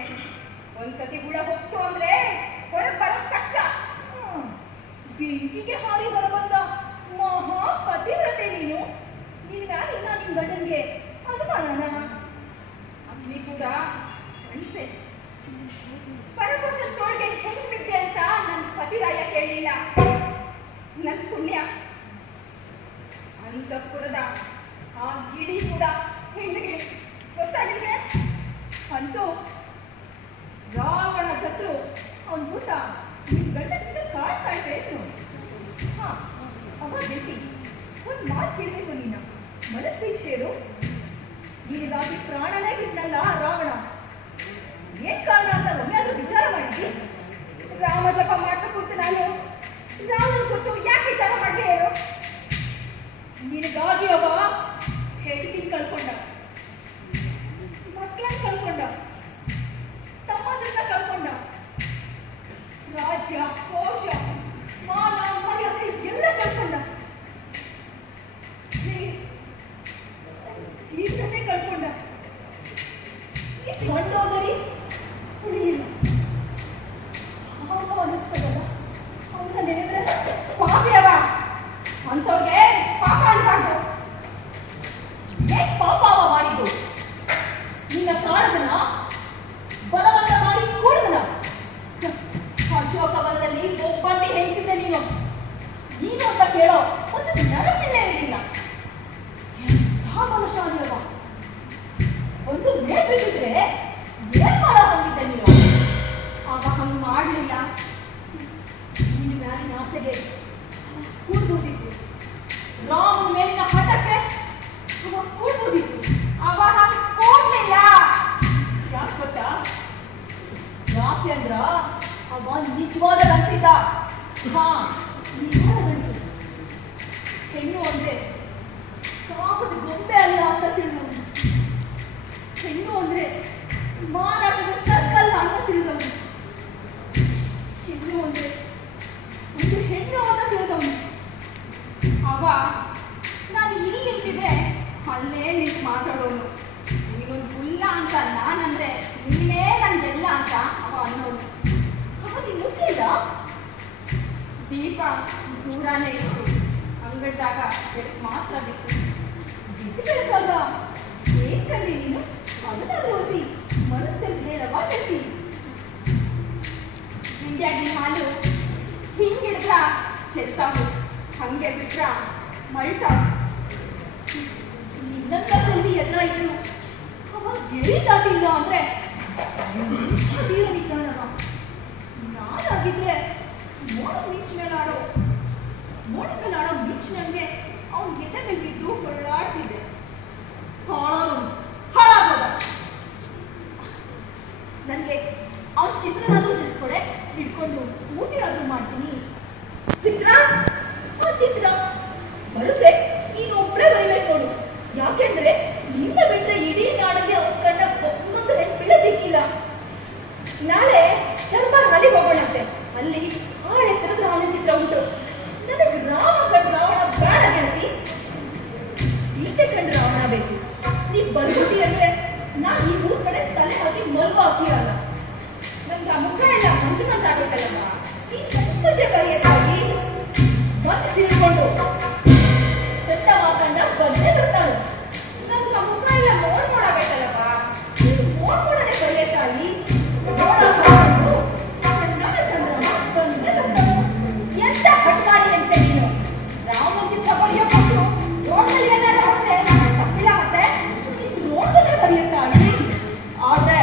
ಒಂದ್ಸತಿ ಹುಳ ಹೋಗ್ತು ಅಂದ್ರೆ ಹೊರಗೆ ಬರೋದು ಕಷ್ಟ. ಬೆಂಕಿಗೆ ಹಾವಿ ಬರಬಂದ ಮಹಾ ಪತಿವ್ರತೆ ನೀನು. ನಿನ್ ಮ್ಯಾಲಿಂದ ನಿನ್ ಗಂಡನ್ಗೆ ಅನುಮಾನನ? ಅಲ್ಲಿ ಕೂಡ ಅನ್ಸೆ ಪರಕೋಶ ತೋಳ್ಗೆ ಹೆಂಗ್ ಬಿದ್ದೆ ಅಂತ ನನ್ನ ಪತಿರಾಯ ಕೇಳಲಿಲ್ಲ. ನನ್ನ ಪುಣ್ಯ ಅಂತಃಪುರದ ಆ ಗಿಳಿ ಕೂಡ ಹೆಣ್ಣಿಗೆ ಗೊತ್ತಾಗಿಲ್ಲ. ಅಂತೂ ರಾವಣ ಸತ್ರು ಅವನ ಊಟ ನಿನ್ ಗಂಡದಿಂದ ಕಾಡ್ತಾ ಇತ್ತು. ಹಾ, ಅವ ಗೆಟ್ಟಿ ಒಂದು ಮಾತು ಕೇಳಬೇಕು. ನೀನು ಮನಸ್ಸೇರು ನಿನಗಾಗಿ ಪ್ರಾಣನೇ ಬಿಟ್ಟನಲ್ಲ ರಾವಣ. ಏನ್ ಕಾರಣ ಅಂತ ಒಮ್ಮೆಯಾದ್ರೂ ವಿಚಾರ ಮಾಡಿದ್ವಿ? ರಾಮ ಜಪ ಮಾಡ್ತಾ ಕೂತು ನಾನು ರಾಮನ ಕೊಟ್ಟು ಯಾಕೆ ವಿಚಾರ ಮಾಡಿ ಹೇಳು? ನಿನಗಾಗಿ ಅವ ಹೆಂಡತಿನ ಕಳ್ಕೊಂಡ, ಮಕ್ಕಳನ್ನ ಕಳ್ಕೊಂಡ, ತಮ್ಮದನ್ನ ಕಳ್ಕೊಂಡ, ರಾಜ್ಯ ಕೋಶ ಮಾನ ಮರ್ಯಾದೆ ಎಲ್ಲ ಕಳ್ಕೊಂಡ, ಜೀವನನೇ ಕಳ್ಕೊಂಡ. ಈ ಸಣ್ಣೋದರಿ ಉಳಿಯಿಲ್ಲ. ಪಾಪ ಅನಿಸ್ತದಲ್ಲ ಅವನ್ನ ನೆನೆದ್ರೆ. ಪಾಪಿಯವ ಅಂತವ್ರಿಗೆ ಪಾಪ ಅನ್ಬಾರ್ದು. ಏನ್ ಪಾಪ ಅವ ಮಾಡಿದ್ದು? ನಿನ್ನ ಕಾಳದನ ಬಲವಂತ ಮಾಡಿ ಕೂಡದನ ಅಶೋಕವನದಲ್ಲಿ ಒಬ್ಬಂಟಿ ಹೆಂಗಿಸಿದ್ದೆ ನೀನು. ನೀನು ಅಂತ ಕೇಳೋ ಒಂದು ನೆನಪಿಲ್ಲೇ ಇರಲಿಲ್ಲ. ಬಲಶಾಲಿ ಅವ. ಒಂದು ಮೇಲ್ ಬಿದ್ದಿದ್ರೆ ಏನ್ ಮಾಡೋ ಬಂದಿದ್ದೆ ನೀನು? ಆಗ ಹಂಗ್ ಮಾಡ್ಲಿಲ್ಲ. ನಿನ್ನ ಮ್ಯಾಲಿನ ಆಸೆಗೆ ಕೂಡ್ಬೋದಿತ್ತು, ರಾಮನ ಮೇಲಿನ ಹಠಕ್ಕೆ ಅವ ಕೂಡ್ಬೋದಿತ್ತು. ಅವ ಹಾಗೆ ಕೂಡ್ಲಿಲ್ಲ. ಯಾಕೆ ಗೊತ್ತಾ? ಯಾಕೆ ಅಂದ್ರ ಅವ ನಿಜವಾದ ಗಂಡಸಿದ್ದ. ಹಾ, ನಿಜವಾದ ಗಂಡಸು. ಹೆಣ್ಣು ಅಂದ್ರೆ ಕಾಪದ ಗೊಂಬೆ ಅಲ್ಲ ಅಂತ ತಿಳಿದವನು. ಹೆಣ್ಣು ಅಂದ್ರೆ ಮಾರಾಟದ ಸರ್ಕಲ್ ಅಂತ ತಿಳಿದವನು. ಹೆಣ್ಣು ಅಂದ್ರೆ ಒಂದು ಹೆಣ್ಣು ಅಂತ ತಿಳಿದವನು. ಅವ ನಾನು ಇಲ್ಲಿ ನಿಂತಿದ್ರೆ ಅಲ್ಲೇ ನಿಂತು ಮಾತಾಡೋನು. ನೀನೊಂದು ಹುಲ್ಲ ಅಂತ ನಾನಂದ್ರೆ ನೀನೇ ನನ್ಗೆಲ್ಲ ಅಂತ ಅವ ಅನ್ನೋನು. ಅವ ನೀನು ಮುಟ್ಟಿಲ್ಲ. ದೀಪ ದೂರಾನೇ ಇತ್ತು, ಅಂಗಡ್ದಾಗ ಮಾತ್ರ ಬಿತ್ತು. ಬಿದ್ದು ಬೆಳಕಾಗ ಏನ್ ಕಂಡಿ ನೀನು? ಅದನ್ನಾದ್ರೂ ಓದಿ ಮನಸ್ಸಲ್ಲಿ ಹೇಳವಾ ಗಟ್ಟಿ. ಹಿಂಡ್ಯಾಗಿನ ಹಾಲು ಹಿಂಗಿಡ್ರ ಚೆತ್ತಾವು, ಹಂಗೆ ಬಿಟ್ರ ಮಳ್ಟ. ನಿನ್ನಂತ ಜಲ್ದಿ ಎಲ್ಲ ಇದ್ರು ಅವ ಗಿಳಿ ದಾಟಿಲ್ಲ ಅಂದ್ರೆ ತೀರನಿದ್ದಾನವ. ನಾನಾಗಿದ್ರೆ ಮೋಡದ ಮಿಂಚ್ ಮೇಲಾಡೋ ಮಿಂಚ್ ನನಗೆ ಅವ್ನ ಎದೆ ಮೇಲೆ ಬಿದ್ದು ಹೊಳ್ಳಾಡ್ತಿದ್ದೆ. ಹಾಳಾಗೋದ. ನನಗೆ ಅವ್ನ ಚಿತ್ರನಾದ್ರೂ ತಿಳಿಸ್ಕೊಡೆ, ಇಟ್ಕೊಂಡು ಊಟಿನಾದ್ರೂ ಮಾಡ್ತೀನಿ. ಚಿತ್ರ ಬರುತ್ತೆ, ನೀನು ಒಬ್ಬರೇ ಬರೀಬೇಕು ನೋಡು. ಯಾಕೆಂದ್ರೆ ನಿನ್ನ ಬಿಟ್ಟರೆ ಇಡೀ ನಾಡಲ್ಲಿ ಅವ್ರ ಕಂಡ ಒಂದೊಂದು ಹೆಣ್ಪಿಳ್ಳ ದಿಕ್ಕಿಲ್ಲ. ನಾಳೆ ದರ್ಬಾರ್ ಅಲ್ಲಿ ಹೋಗೋಣಂತೆ. ಅಲ್ಲಿ ಆಳೆ ತರದ ರಾವಣ ಚಿತ್ರ ಉಂಟು. ನನಗೆ ರಾಮ ಕಂಡು ರಾವಣ ಬೇಡ ಗೆಳತಿ, ಸೀತೆ ಕಂಡು ರಾವಣ ಬೇಕು. ನೀ ಬರ್ಬಿಟ್ಟಿ ಅಂದ್ರೆ ನಾ ಈ ಊರ್ ಕಡೆ ತಲೆ ಹಾಕಿ ಮಲ್ವ ಹಾಕಿರಲ್ಲ. ನಮ್ಗೆ ಆ ಮುಖ ಎಲ್ಲ ಮಂಜುನಂತ ಆಗ್ಬೇಕಲ್ಲಮ್ಮ. ಈ ಸಂಸ್ಕೃತಿ ಬರೆಯೋದಾಗಿ ಮತ್ತೆ ಸಿಡ್ಕೊಂಡು ಚಟ್ಟ ಮಾತಂಡ ಬಂದೇ ಬರ್ತಾಳೆ. ನಮ್ಗೆ ಆ ಮುಖ ಎಲ್ಲ ನೋಡ್ಕೊಡಾಗೈತಲ್ಲಪ್ಪ. ನೋಡ್ಕೊಡನೆ ಬರೆಯೋದಾಗಿ ಎಂತ ಹಟ್ಟಾಡಿ ಅಂತ ನೀನು ರಾಮ ಚಿತ್ರ ಬರೆಯಬಹುದು. ರೋಡ್ನಲ್ಲಿ ಏನಾರ ಮತ್ತೆ ತಪ್ಪಿಲ್ಲ. ಮತ್ತೆ ರೋಡ್ನಲ್ಲೇ ಬರೆಯುತ್ತಾಗಿ. ಆದ್ರೆ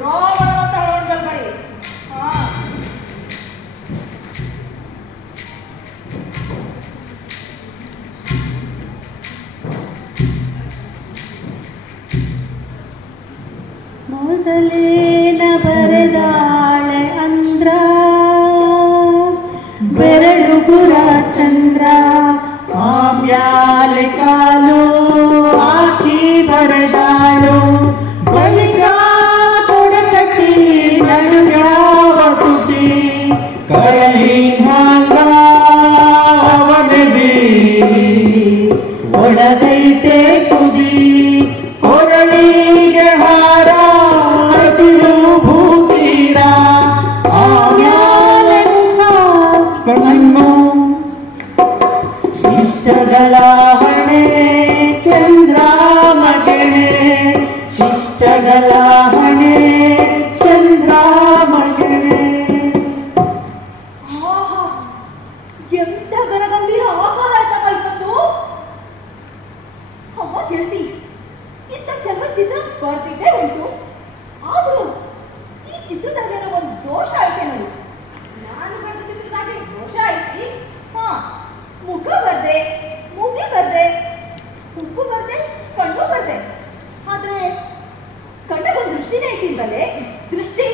ರಾವಣ ಅಂತ ರೋಡ್ನಲ್ಲಿ ಬರಿ. ಹಾ, ಮೊದಲೇನ ಬರೆದಾಳೆ ಅಂದ್ರ ಬೆರಳುಗುರ ಚಂದ್ರ. ಆಮ್ಯಾಲೆ ಕಾಲು ಹಾಕಿ ಬರೆದಾಳು. ಬಳಿಕ ತೊಡಕಟ್ಟಿ ನಡುಗಾವ ತುಟಿ ಕೈಹಾಂಗ ಒಡೆದಿ ಒಡದೈತೆ ಕುದಿ. ಹೊರಳಿಗೆ ಹಾರ ಭೂತೀರ ಆಮ್ಯಾಲೆ ಕಣ್ಣು. ಶಿಷ್ಟಗಳ ಹೊಣೆ ಚಂದ್ರಾಮಗೆ, ಶಿಷ್ಟಗಳ ಹೊಣೆ ಚಂದ್ರಾಮಗೆ. ಎಂತ ಗಣಗಂಭೀರ ಆಕಾರ ಆಯ್ತಪ್ಪ ಇವತ್ತು. ಬರ್ದೇ ಉಂಟು. ಆದ್ರೂ ಈ ಚಿತ್ರದಾಗ ಒಂದು ದೋಷ ಐತೆ ನೋಡಿ. ನಾನು ಬರೆದ ಚಿತ್ರದಾಗ ದೋಷ ಐತಿ. ಹಾ, ಮುಖ ಬರ್ದೆ, ಮೂಗಿ ಬರ್ದೆ, ಉಪ್ಪು ಬರ್ದೆ, ಕಣ್ಣು ಬರ್ದೆ. ಆದ್ರೆ ಕಣ್ಣಗೊಂದು ದೃಷ್ಟಿನೇ ಐತಿಲ್ವಲ್ಲೇ? ದೃಷ್ಟಿ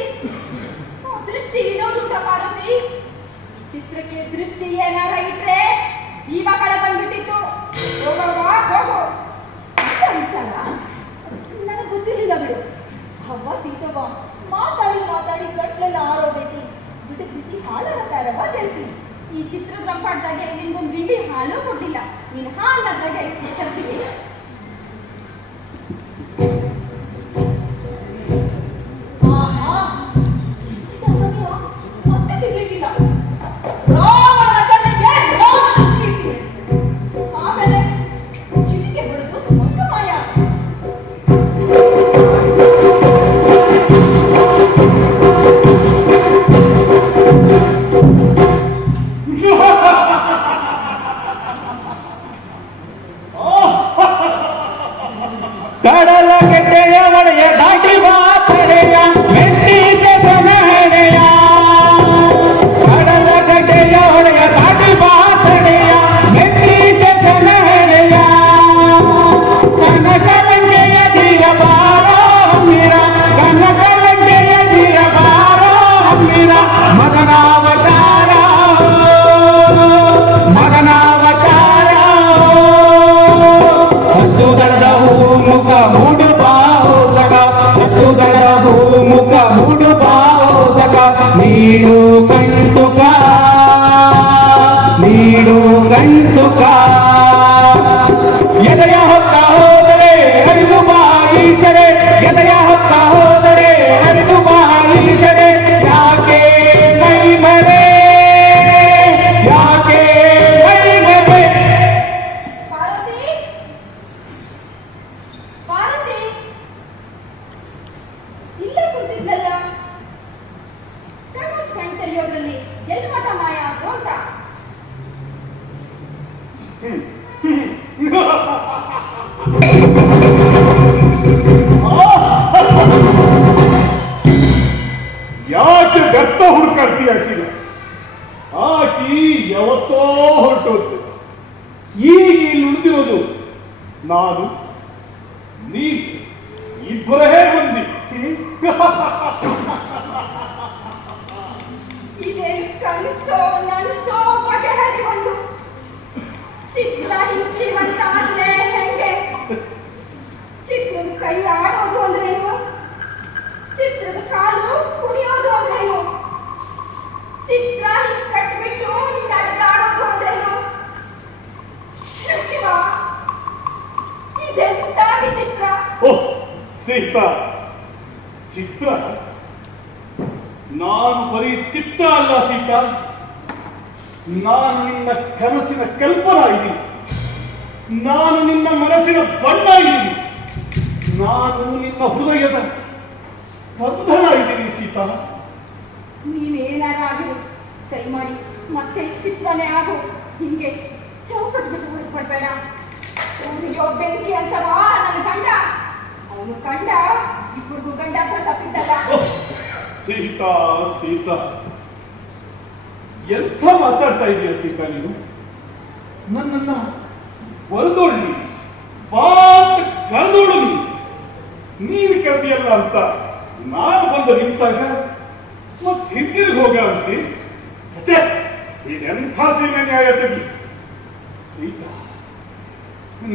ದೃಷ್ಟಿ ಇಡೋದುಂಟ ಪಾರ್ವತಿ. ಚಿತ್ರಕ್ಕೆ ದೃಷ್ಟಿ ಏನಾರ ಇಟ್ರೆ ಜೀವ ಕಳೆ ಬಂದ್ಬಿಟ್ಟಿತ್ತು. ಹೋಗು ವಿಚಾರ ನನಗೆ ಗೊತ್ತಿರಲಿಲ್ಲ ಬಿಡು. ಹವ್ವ ಸೀತವ್ವ ಮಾತಾಡಿ ಗಟ್ಲೆಲ್ಲ ಆರೋದೈತಿ. ಬಿಟ್ಟು ಬಿಸಿ ಹಾಲು ಹಾಕ್ತಾರವ್ವ ಹೇಳ್ತೀನಿ. ಈ ಚಿತ್ರದ ರಂಪಾಡ್ದಾಗೆ ನಿನ್ಗೊಂದು ಗಿಂಡಿ ಹಾಲು ಕೊಟ್ಟಿಲ್ಲ. ನೀನು ಹಾಲಾದಾಗೆ ತರ್ತೀವಿ. ಮತ್ತೆ ಸಿಗ್ಲಿಕ್ಕಿಲ್ಲ. ಆಮೇಲೆ ಚಿಟಿಕೆ ಬಿಡುದು ಒಂದು ಮಾಯ. ಕಡಲ ಗೆಡ್ಡೆಯ ಒಡೆಯ ದಾಟಿ ಬಾ ಪಡೆಯ ಮೆಟ್ಟಿದ ಜನಹೆಡೆಯ. ಕಡಲ ಗಡ್ಡೆಯ ಒಡೆಯ ದಾಟಿ ಬಾ ಪಡೆಯ ಮೆಟ್ಟಿದ ಜನಹೆಡೆಯ. ಕನಕಲಂಗೆಯ ಧೀರ ಬಾರೋ ಹಮ್ಮಿರ, ಕನಕಲಂಗೆಯ ಧೀರ ಬಾರೋ ಹಮ್ಮಿರ. ಮದನಾವತಾರ ಹಸುದಳದ ಮುಖ ಮೂಡು ಬಾವುದಕ, ಹಸುದಳ ಮುಖ ಮೂಡು ಬಾವುದಕ. ನೀಡು ಗಂಟುಕ ಎದೆಯ ಹೊತ್ತ ಹೋದರೆ ಹರಿದು ಬಾಯಿಸರೆ, ಎದೆಯ ಹೊತ್ತ ಹೋದರೆ ಹರಿದು ಬಾಯಿಸರೆ. ಯಾಕೆ ಮೈಮರೆ, ಯಾಕೆ ಮೈಮರೆ. ಪಾರ್ವತಿ ಇಲ್ಲೇ ಕೂತಿದ್ನಲ್ಲ. ಕಣ್ ತೆರೆಯೋದ್ರಲ್ಲಿ ಎಲ್ಲಿ ಮಠ ಮಾಯ ಅದು ಅಂತ. ಯಾಕೆ ವ್ಯರ್ಥ ಹುಡುಕಾಡ್ತಿ ಆಕಿನ? ಆಕಿ ಯಾವತ್ತೋ ಹೊರಟೋದು. ಈಗ ಇಲ್ಲಿ ಉಳಿದಿರೋದು ನಾನು ನೀ ಇಬ್ಬರೇ ಬಂದಿ. ಇದೇನು ಕನಸೋ ನನಸೋ ಬಗೆಹರಿಗೊಂಡು. ಚಿತ್ರ ಜೀವಂತ ಆದ್ರೆ ಹೆಂಗೆ? ಚಿತ್ರದ ಕೈ ಆಡೋದು ಅಂದ್ರೇನು? ಚಿತ್ರದ ಕಾಲು ಕುಣಿಯೋದು ಅಂದ್ರೇನು? ಚಿತ್ರ ಹಿಂಗ್ ಕಟ್ಬಿಟ್ಟು ನಡೆದಾಡೋದು ಅಂದ್ರೇನು? ಶಿವ, ಇದೆಂತ ವಿಚಿತ್ರ. ಓಹ್ ಸೀತಾ, ಚಿತ್ರ? ನಾನು ಬರೀ ಚಿತ್ರ ಅಲ್ಲ ಸೀತಾ, ನಾನು ನಿನ್ನ ಕನಸಿನ ಕಲ್ಪನಾ ಇದ್ದೀನಿ. ನಾನು ನಿನ್ನ ಮನಸ್ಸಿನ ಬಣ್ಣ ಇದ್ದೀನಿ. ನಾನು ನಿನ್ನ ಹೃದಯದ ಸ್ಪಂದನ ಇದ್ದೀನಿ ಸೀತಾ. ನೀನೇನಾಗಿರು, ಕೈ ಮಾಡಿ ಮತ್ತೆ ಚಿತ್ರನೇ ಆಗು. ಹಿಂಗೆ ಚೌಕಟ್ ಬಿಟ್ಟು ಹುಡುಕ್ಬರ್ಬೇಡ. ಅವನಿಗೆ ಬೆಂಕಿ ಅಂತವಾ ನನ್ನ ಗಂಡ. ಅವನು ಕಂಡ ಇಬ್ಬರಿಗೂ ಗಂಡ ಹತ್ರ ತಪ್ಪಿದ್ದಲ್ಲ. ಸೀತಾ ಸೀತಾ, ಎಂಥ ಮಾತಾಡ್ತಾ ಇದೀಯ ಸೀತಾ ನೀನು? ನನ್ನನ್ನ ಬರೆದೋಳ್ಳಿ ಕರೆದೋಳು ನೀನು ಕರೆದಿಯಲ್ಲ ಅಂತ ನಾನು ಬಂದು ನಿಂತಾಗ ಮತ್ತೆ ಹಿಂದಿರುಗಿ ಹೋಗ ಅಂತಿ. ಇದೆಂಥ ಸೀಮೆ ನ್ಯಾಯ ತೆಗಿ ಸೀತಾ.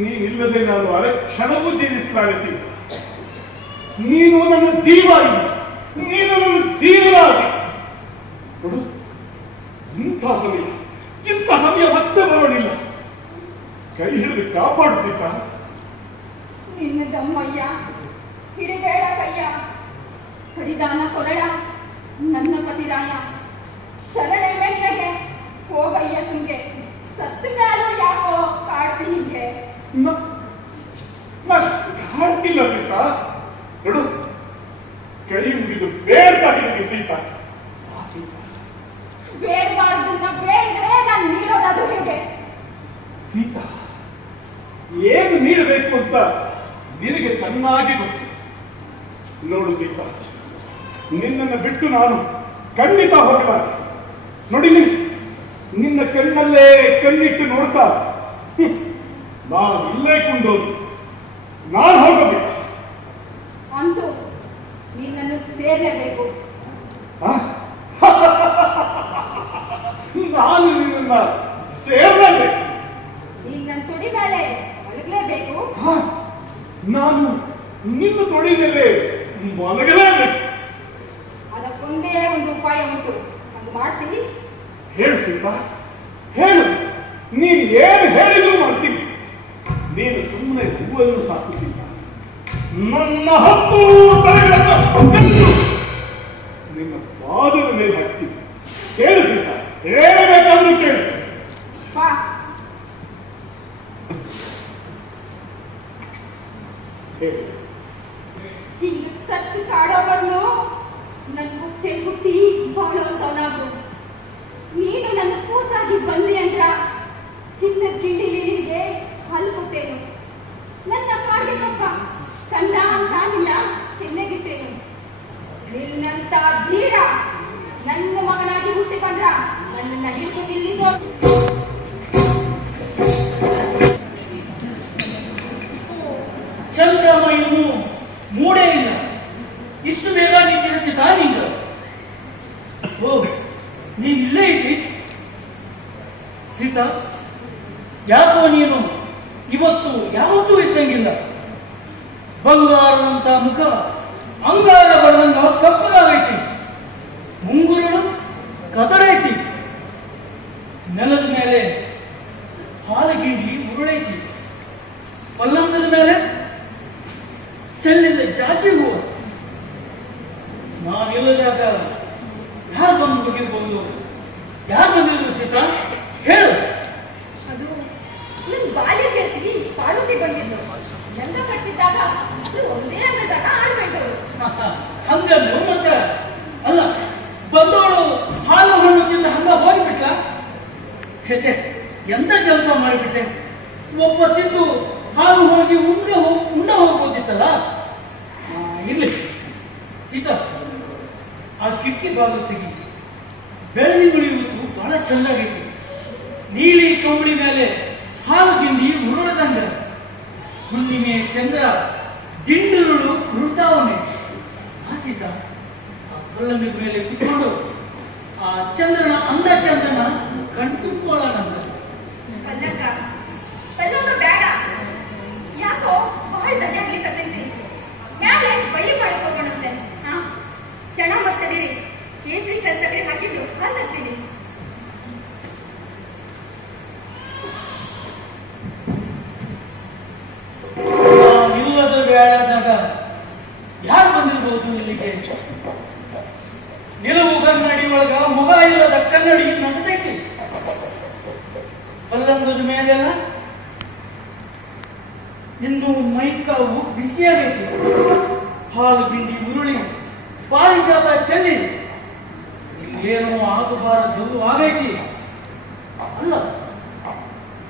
ನೀನಿಲ್ಲದೆ ನಾನು ಅರೆ ಕ್ಷಣವೂ ಜೀವಿಸಲಾರೆ ಸೀತಾ. ನೀನು ನನ್ನ ಜೀವ ಇಲ್ಲ, ನೀನು ನನ್ನ ಜೀವನ. ನೋಡು, ಇಂಥ ಸಮಯ ಮತ್ತೆ ಬರೋಣಿಲ್ಲ. ಕೈ ಹಿಡಿದು ಕಾಪಾಡು ಸೀತಾ. ನಿನ್ನ ದಮ್ಮಯ್ಯ, ಹಿಡಿಬೇಡ ಕಯ್ಯ. ಕಡಿದಾನ ಕೊರಳ ನನ್ನ ಪತಿರಾಯ. ಶರಣೆ ಮೇಲಿಗೆ ಹೋಗಯ್ಯ ಸುಂಗೆ. ಸತ್ತ ಮ್ಯಾಲೂ ಯಾಕೋ ಕಾಡ್ತಿ ಹೀಗೆ. ಕಾಡ್ತಿಲ್ಲ ಸೀತಾ. ನೋಡು, ಕೈ ಮುಗಿದು ಬೇಡ್ತಾ ಇದ್ದೀನಿ ಸೀತಾ. ಬೇಡಬಾರ್ದನ್ನ ಬೇಡಿದ್ರೆ ನಾನು ನೀಡೋದಾದ್ರೂ ಹೇಗೆ? ಸೀತಾ, ಏನು ನೀಡಬೇಕು ಅಂತ ನಿನಗೆ ಚೆನ್ನಾಗಿ ಗೊತ್ತು. ನೋಡು ಸೀತಾ, ನಿನ್ನನ್ನು ಬಿಟ್ಟು ನಾನು ಖಂಡಿತ ಹೋಗಲಾರೆ. ನೋಡಿ, ನಿನ್ನ ಕಣ್ಣಲ್ಲೇ ಕಣ್ಣಿಟ್ಟು ನೋಡ್ತಾ ನಾನು ಇಲ್ಲೇ ಕುಂಡೋದು. ನಾನು ಹೋಗಬೇಕು. ಅಂತೂ ನಿನ್ನನ್ನು ಸೇರಲೇಬೇಕು. ನಾನು ನಿನ್ನ ಸೇರಲೇಬೇಕು. ನಿನ್ನ ತುಡಿ ಮೇಲೆ ಮಲಗಲೇಬೇಕು. ನಾನು ನಿನ್ನ ತೊಡಿ ಮೇಲೆ ಮಲಗಲೇಬೇಕು. ಅದಕ್ಕೊಂದೇ ಒಂದು ಉಪಾಯ ಉಂಟು, ಅದು ಮಾಡ್ತೀನಿ. ಹೇಳು ಸೀತಾ, ಹೇಳು. ನೀನು ಏನು ಹೇಳಿದ್ರು ಮಾಡ್ತೀನಿ. ನೀನು ಸುಮ್ಮನೆ ಹೂವನ್ನು ಸಾಕು ಸೀತಾ. ನನ್ನ ಹತ್ತು ತಲೆಗಳನ್ನು ನಿನ್ನ ಪಾದದ ಮೇಲೆ ಹಾಕ್ತೀನಿ. ಕೇಳು ಸೀತಾ, ಹೇಳಬೇಕಾದ್ರೂ ಕೇಳು. ಬಾ. ಹೇಳು. ಹಿಂಗೆ ಸತ್ತು ಕಾಡೋವನ್ನು ನನ್ನ ಹುಟ್ಟಿ ಹುಟ್ಟಿ ಬಾಳೋತವನಾಗು. ನೀನು ನನ್ನ ಕೂಸಾಗಿ ಬಂದಿ ಅಂದ್ರ ಚಿನ್ನದ ಗಿಂಡಿಲಿ ನಿನಗೆ ಹಾಲು ಕೊಟ್ಟೇನು. ನನ್ನ ಕಾಡಿನಪ್ಪ ಕಂದ ಅಂತ ನಿನ್ನ ಕೆನ್ನೆಗಿಟ್ಟೇನು. ನಿನ್ನಂತ ಧೀರ ನನ್ನ ಮಗನಾಗಿ ಹುಟ್ಟಿ ಬಂದ್ರ ನನ್ನನ್ನ ಹಿಡಿದು ನಿಲ್ಲಿಸೋ. ಚಂದ್ರಮ ಇನ್ನು ಮೂಡೇ ಇಲ್ಲ. ಇಷ್ಟು ಬೇಗ ನಿಂಗೆ ಹತ್ತಿದ ನೀನು. ಓ, ನೀನ್ ಇಲ್ಲೇ ಇದ್ದಿ ಸೀತಾ. ಯಾಕೋ ನೀನು ಇವತ್ತು ಯಾವತ್ತೂ ಇದ್ದಂಗಿಲ್ಲ. ಬಂಗಾರದಂತ ಮುಖ ಅಂಗಾರ ಬಡದಂಗ ಕಪ್ಪಲಾಗೈತಿ. ಮುಂಗುರುಳು ಕದರೈತಿ. ನೆಲದ ಮೇಲೆ ಹಾಲಗಿಂಡಿ ಉರುಳೈತಿ. ಪಲ್ಲಂಗದ ಮೇಲೆ ಚೆಲ್ಲಿದ ಜಾತಿ ಹೂವು. ನಾನಿಲ್ಲದಾಗ ಯಾರು ಬಂದು ಹೋಗಿರ್ಬೋದು? ಯಾರು ಬಂದಿದ್ರು ಸೀತಾ? ಹೇಳು. ಅದು ನನ್ನ ಬಾಲ್ಯದ ಶ್ರೀ ಪಾರ್ವತಿ ಬಂದಿದ್ದು. ನನ್ನ ಕಟ್ಟಿದ್ದಾಗ ಅದು ಒಂದೇ ಅಂಗದಾಗ ಆಡ್ಬಿಟ್ಟವರು. ಹಂಗನ್ನು ಮತ್ತೆ ಅಲ್ಲ, ಬಂದವಳು ಹಾಲು ಹಣ್ಣು ತಿಂದ ಹಂಗ ಹೋಗಿಬಿಟ್ಟ. ಛೆ, ಎಂತ ಕೆಲಸ ಮಾಡಿಬಿಟ್ಟೆ. ಒಬ್ಬ ತಿಂದು ಹಾಲು ಹೋಗಿ ಉಂಡ ಹೋಗ್ಬೋದಿತ್ತಲ್ಲ. ಇರ್ಲಿ ಸೀತಾ, ಆ ಕಿಟಕಿ ಬಾಗಿಲು ತೆಗಿ. ಬೆಳ್ಳಿ ಉಳಿಯುವುದು ಬಹಳ ಚೆನ್ನಾಗಿತ್ತು. ನೀಲಿ ಕಂಬಳಿ ಮೇಲೆ ಹಾಲು ಗಿಂಡಿ ಉರುಳದಂಗ. ಹುಣ್ಣಿಮೆ ಚಂದ್ರ ದಿಂಡುರುಳು ಉರುಳ್ತಾವನೆ. ಆ ಸೀತಾ, ಆ ಪಲ್ಲಂಗದ ಮೇಲೆ ಕುತ್ಕೊಂಡು ಆ ಚಂದ್ರನ ಅಂದ ಚಂದ್ರನ ಕಣ್ತುಕೊಳ್ಳೋಣಂತ. ಪಲ್ಲಂಗ ಬೇಡ. ಯಾಕೋ ಬಹಳ ಧನ್ಯ ಆಗ್ಲಿಕ್ಕಂತೀನಿ. ಮ್ಯಾಲೆ ಬಳ್ಳಿ ಮಾಡಕ್ ಹೋಗೋಣಂತೆ. ಜನ ಮತ್ತದಿರಿ ಕೇಸರಿ ಕೆಲಸಕ್ಕೆ ಹಾಕಿದ್ರು ಅಲ್ಲತ್ತೀನಿ. ಇಲ್ಲದ ಬೇಡದಾಗ ಯಾರು ಬಂದಿರ್ಬೋದು ಇಲ್ಲಿಗೆ? ನಿಲುವು ಕನ್ನಡಿ ಒಳಗ ಮುಗ ಇಲ್ಲದ ಕನ್ನಡಿ ನಟದೈತಿ. ಪಲ್ಲಂಗದ ಮೇಲೆಲ್ಲ ಇನ್ನು ಮೈಕಾವು ಬಿಸಿಯಾಗೈತಿ. ಹಾಲು ಗಿಂಡಿ ಉರುಳಿ ಪಾರಿಜಾತ ಚೆಲ್ಲಿ ಏನೋ ಆಗಬಾರದು ಆಗೈತಿ. ಅಲ್ಲ,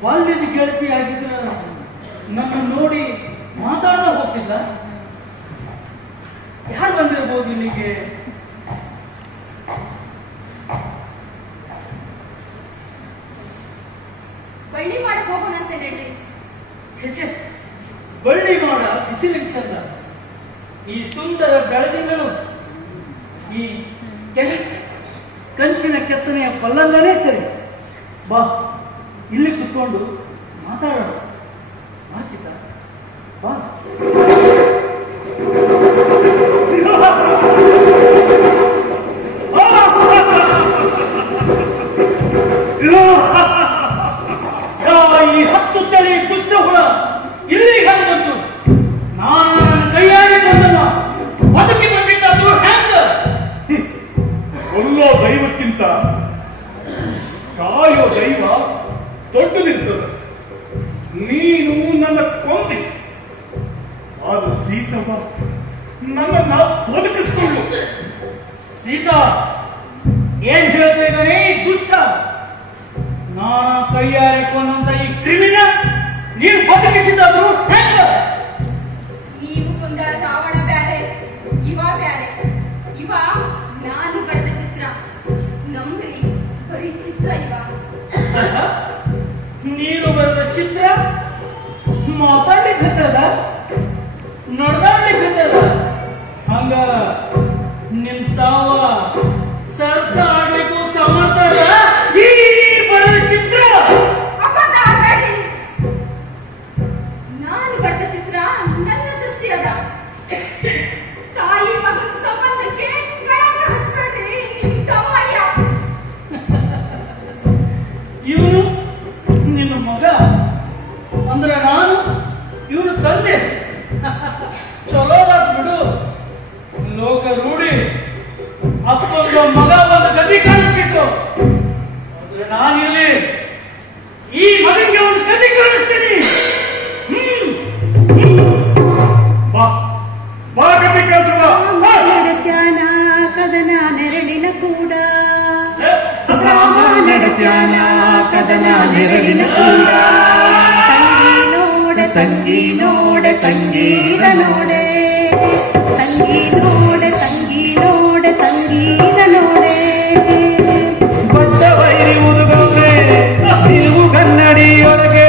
ಬಾಲ್ಯದ ಗೆಳತಿ ಆಗಿದ್ರ ನನ್ನ ನೋಡಿ ಮಾತಾಡ್ತಾ ಹೋಗ್ತಿಲ್ಲ. ಯಾರು ಬಂದಿರ್ಬೋದು ಇಲ್ಲಿಗೆ? ಬಳ್ಳಿ ಮಾಡಕ್ ಹೋಗೋಣಂತೆ ನಡ್ರಿ. ಬಳ್ಳಿ ಮಾಡ ಬಿಸಿಲಿಗೆ ಚಂದ. ಈ ಸುಂದರ ಬೆಳದಿಂಗಳು, ಈ ಕಂಚಿನ ಕೆತ್ತನೆಯ ಪಲ್ಲಂಗನೇ ಸರಿ. ಬಾ, ಇಲ್ಲಿ ಕುತ್ಕೊಂಡು ಮಾತಾಡೋಣ. ಮಾಚಿತ ಬಾ. ಈ 10 ತಲೆ ದುಷ್ಟ ಹುಳ ಇಲ್ಲಿ ಬಂತು. ನಾನು ನನ್ನ ಕೈಯಾರೆ ಬಂದಲ್ಲ, ಬದುಕಿ ಬಂದಿದ್ದು ಹ್ಯಾಂಗ? ಕೊಲ್ಲೋ ದೈವಕ್ಕಿಂತ ಕಾಯೋ ದೈವ ದೊಡ್ಡದಿರ್ತದೆ. ನೀನು ನನ್ನ ಕೊಂದಿ, ಆದ್ರೆ ಸೀತಮ್ಮ ನನ್ನನ್ನ ಬದುಕಿಸ್ಕೊಂಡು. ಸೀತಾ, ಏನ್ ಹೇಳ್ತಾ ಇದ್ದಾನೆ ಈ ದುಷ್ಟ? ನಾನು ಕೈಯಾರೆ ಕೊಂದಂತ ಈ ಕ್ರಿಮಿನ ನೀನು ಬದುಕಿಸಿದ್ರು ಹೆಂಗ? ನೀವು ಕೊಂದ ರಾವಣ ಬ್ಯಾರೆ, ಇವ. ನೀನು ಬರೆದ ಚಿತ್ರ ಮಾತಾಡ್ಲಿಕ್ಕತ್ತದ, ನಡ್ದಾಡ್ಲಿಕ್ಕತ್ತದ. ಹಂಗ ನಿಮ್ ತಾವ ಸರ್ಸ ಆಡ್ಲಿಕ್ಕೂ ಸಮರ್ಥದ ಈ ಬರೆದ ಚಿತ್ರ. ಅಬದ್ಧ ಆಡ್ಬೇಡಿ. ನಾನು ಬರೆದ ಚಿತ್ರ ನನ್ನ ಸೃಷ್ಟಿಯದ. ತಾಯಿ ಮಗನ ಸಂಬಂಧಕ್ಕೆ ಕಳಂಕ ಹಚ್ಬೇಡ್ರಿ ನಿಮ್ ತಮ್ಮಯ್ಯ. ಇವನು ನಿನ್ನ ಮಗ ಅಂದ್ರೆ ನಾನು ಇವನು ತಂದೆ. ಚಲೋದಾತ್ ಬಿಡು. ಲೋಕ ರೂಢಿ ಅಪ್ಪಂದು ಮಗ ಒಂದು ಗತಿ ಕಾಣಿಸ್ಬೇಕು. ಆದ್ರೆ ನಾನಿಲ್ಲಿ ಈ ಮಗನಿಗೆ ಒಂದು ಗತಿ ಕಾಣಿಸ್ತೀನಿ. ಬಾ ಬಾ ಕಟ್ಟಿ ಕೆಲಸದ ನಡತ್ಯಾನ ಕದನ ನೆರಳಿನ ಕೂಡ ನಡತ್ಯಾನ ಕದನ ನೆರಳಿನ ಕೂಡ ತಂಗಿ ನೋಡೆ ತಂಗೀರ ನೋಡೆ ತಂಗಿ ನೋಡೆ ತಂಗೀರ ನೋಡೆ ಬದ್ಧ ವೈರಿ ಉದುಗೌನೆ ನಿಲುವು ಕನ್ನಡಿಯೊಳಗೆ,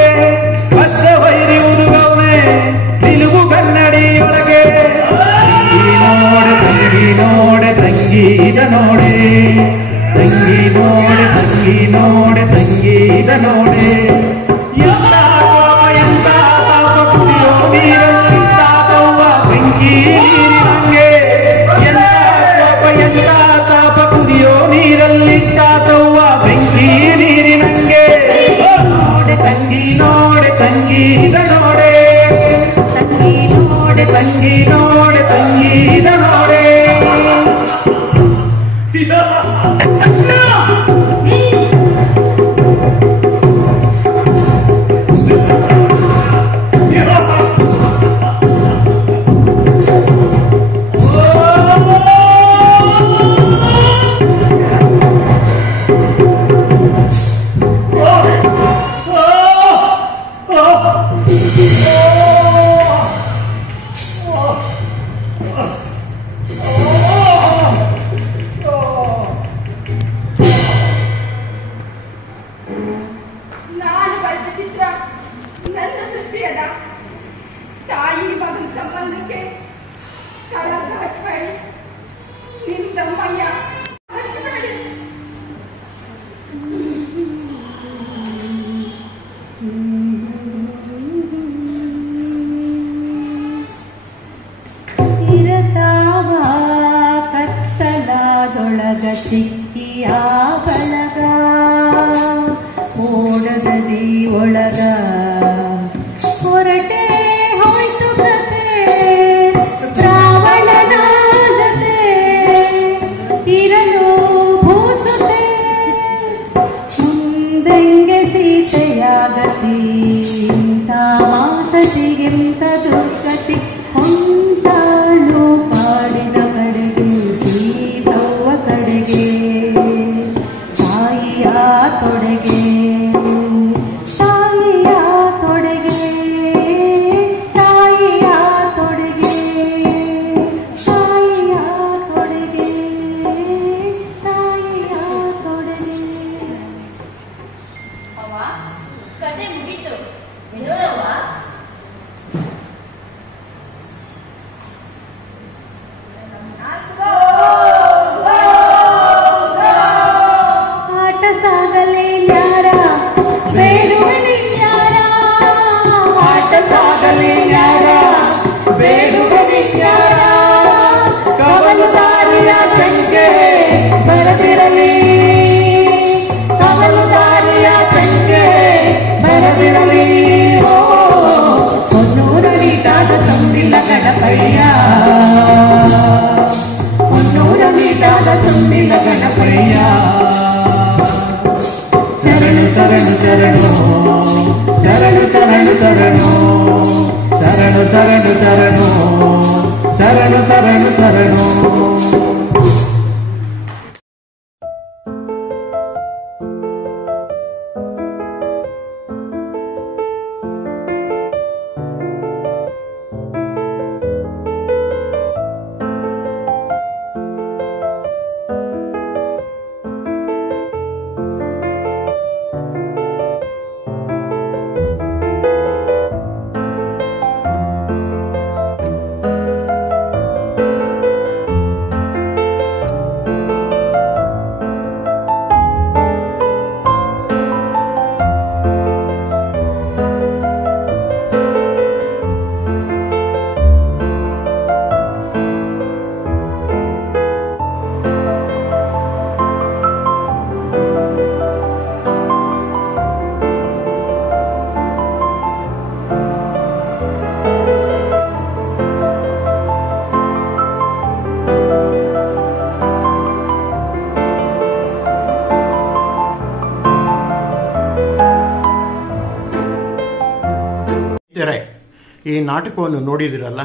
ಬದ್ಧ ವೈರಿ ಉದುಗೌನೆ ನಿಲುವು ಕನ್ನಡಿಯೊಳಗೆ. ತಂಗಿ ನೋಡೆ ತಂಗೀರ ನೋಡೆ ತಂಗಿ ನೋಡೆ ತಂಗೀರ ನೋಡೆ. ಎಂತ ಕೋಪ ಎಂತ ತಾಪ ಕುದಿಯೋ ನೀರಲ್ಲಿ ತಾಪವ್ವ ಬೆಂಕಿ ನೀರಿನಂಗೆ. ಎಂತ ಕೋಪ ಎಂತ ತಾಪ ಕುದಿಯೋ ನೀರಲ್ಲಿ ತಾತವ್ವ ಬೆಂಕಿ ನೀರಿನಂಗೆ. ನೋಡೆ ತಂಗೀರ ನೋಡೆ ತಂಗೀರ ನೋಡೆ. ನಾನು ಬರೆದ ಚಿತ್ರ ನನ್ನ ಸೃಷ್ಟಿಯದ. ತಾಯಿ ಮಗನ ಸಂಬಂಧಕ್ಕೆ ಕಳಂಕ ಹಚ್ಬೇಡಿ ನಿಮ್ ತಮ್ಮಯ್ಯ. ಹಚ್ಬೇಡಿ. ಇರತಾವ ಕತ್ತಲಾದೊಳಗ ಚಿಕ್ಕಿಯ ಬಳಗ ಓಡದದಿ ಒಳಗ ಹೊರಟೆ ಹೋಯ್ತು ಕತೆ ರಾವಣನಾದತೆ ಇರಲು ಭೂಸುತೆ ಮುಂದೆಂಗೆ ಸೀತೆಯಾಗತಿ ಇಂಥ ಮಾತತಿಗೆಂತ ದುರ್ಗತಿ ಹೊಂದಾಳು ಕಾಡಿನ ಕಡೆಗೆ ಸೀತವ್ವ ಕಡೆಗೆ ತಾಯಿಯ ತೊಡೆಗೆ ತಾಯಿಯ ತೊಡೆಗೆ ತಾಯಿಯ ತೊಡೆಗೆ ತಾಯಿಯ ತೊಡೆಗೆ ತಾಯಿಯ ತೊಡೆಗೆ. ಅವ್ವ ಕತೆ ಮುಗೀತು. ವಿನೋದವ್ವ ಆಟ ಸಾಗಲೇ ಯಾರ ಬೇಡುವಳಿ ಯಾರ ಆಟ ಸಾಗಲೇ ಯಾರ ಬೇಡುವಳಿ ಯಾರ ಕವಲು ದಾರಿಯ ಸಂಖ್ಯೆ ಬರದಿರಲಿ ಕವಲು ದಾರಿಯ ಸಂಖ್ಯೆ ಬರದಿರಲಿ. ಹೊನ್ನೂರಲಿಟಾದ ತುಂಬಿಲ್ಲ ಗಣಪಯ್ಯ ಹೊನ್ನೂರಲಿಟಾದ ತುಂಬಿಲ್ಲ ಗಣಪಯ್ಯ. ಶರಣು ಶರಣು ಶರಣು ಶರಣು ಶರಣು ಶರಣು ಶರಣು ಶರಣು ಶರಣು ಶರಣು ಶರಣು ಶರಣು. ಈ ನಾಟಕವನ್ನು ನೋಡಿದಿರಲ್ಲ,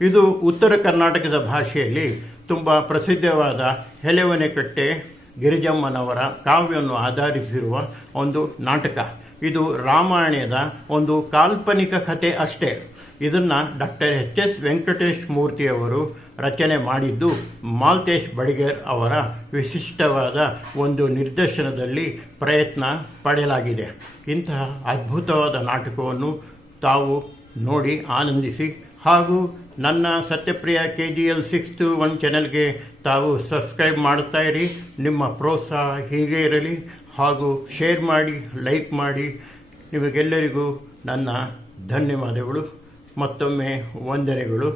ಇದು ಉತ್ತರ ಕರ್ನಾಟಕದ ಭಾಷೆಯಲ್ಲಿ ತುಂಬ ಪ್ರಸಿದ್ಧವಾದ ಹೆಲೆವನೆಕಟ್ಟೆ ಗಿರಿಜಮ್ಮನವರ ಕಾವ್ಯವನ್ನು ಆಧರಿಸಿರುವ ಒಂದು ನಾಟಕ. ಇದು ರಾಮಾಯಣದ ಒಂದು ಕಾಲ್ಪನಿಕ ಕಥೆ ಅಷ್ಟೇ. ಇದನ್ನು ಡಾಕ್ಟರ್ H.S. ವೆಂಕಟೇಶ್ ಮೂರ್ತಿಯವರು ರಚನೆ ಮಾಡಿದ್ದು ಮಾಲ್ತೇಶ್ ಬಡಿಗೇರ್ ಅವರ ವಿಶಿಷ್ಟವಾದ ಒಂದು ನಿರ್ದೇಶನದಲ್ಲಿ ಪ್ರಯತ್ನ ಪಡೆಯಲಾಗಿದೆ. ಇಂತಹ ಅದ್ಭುತವಾದ ನಾಟಕವನ್ನು ತಾವು ನೋಡಿ ಆನಂದಿಸಿ, ಹಾಗೂ ನನ್ನ ಸತ್ಯಪ್ರಿಯ KGL 621 ಚಾನೆಲ್ಗೆ ತಾವು ಸಬ್ಸ್ಕ್ರೈಬ್ ಮಾಡ್ತಾ ಇರಿ. ನಿಮ್ಮ ಪ್ರೋತ್ಸಾಹ ಹೀಗೆ ಇರಲಿ, ಹಾಗೂ ಶೇರ್ ಮಾಡಿ, ಲೈಕ್ ಮಾಡಿ. ನಿಮಗೆಲ್ಲರಿಗೂ ನನ್ನ ಧನ್ಯವಾದಗಳು, ಮತ್ತೊಮ್ಮೆ ವಂದನೆಗಳು.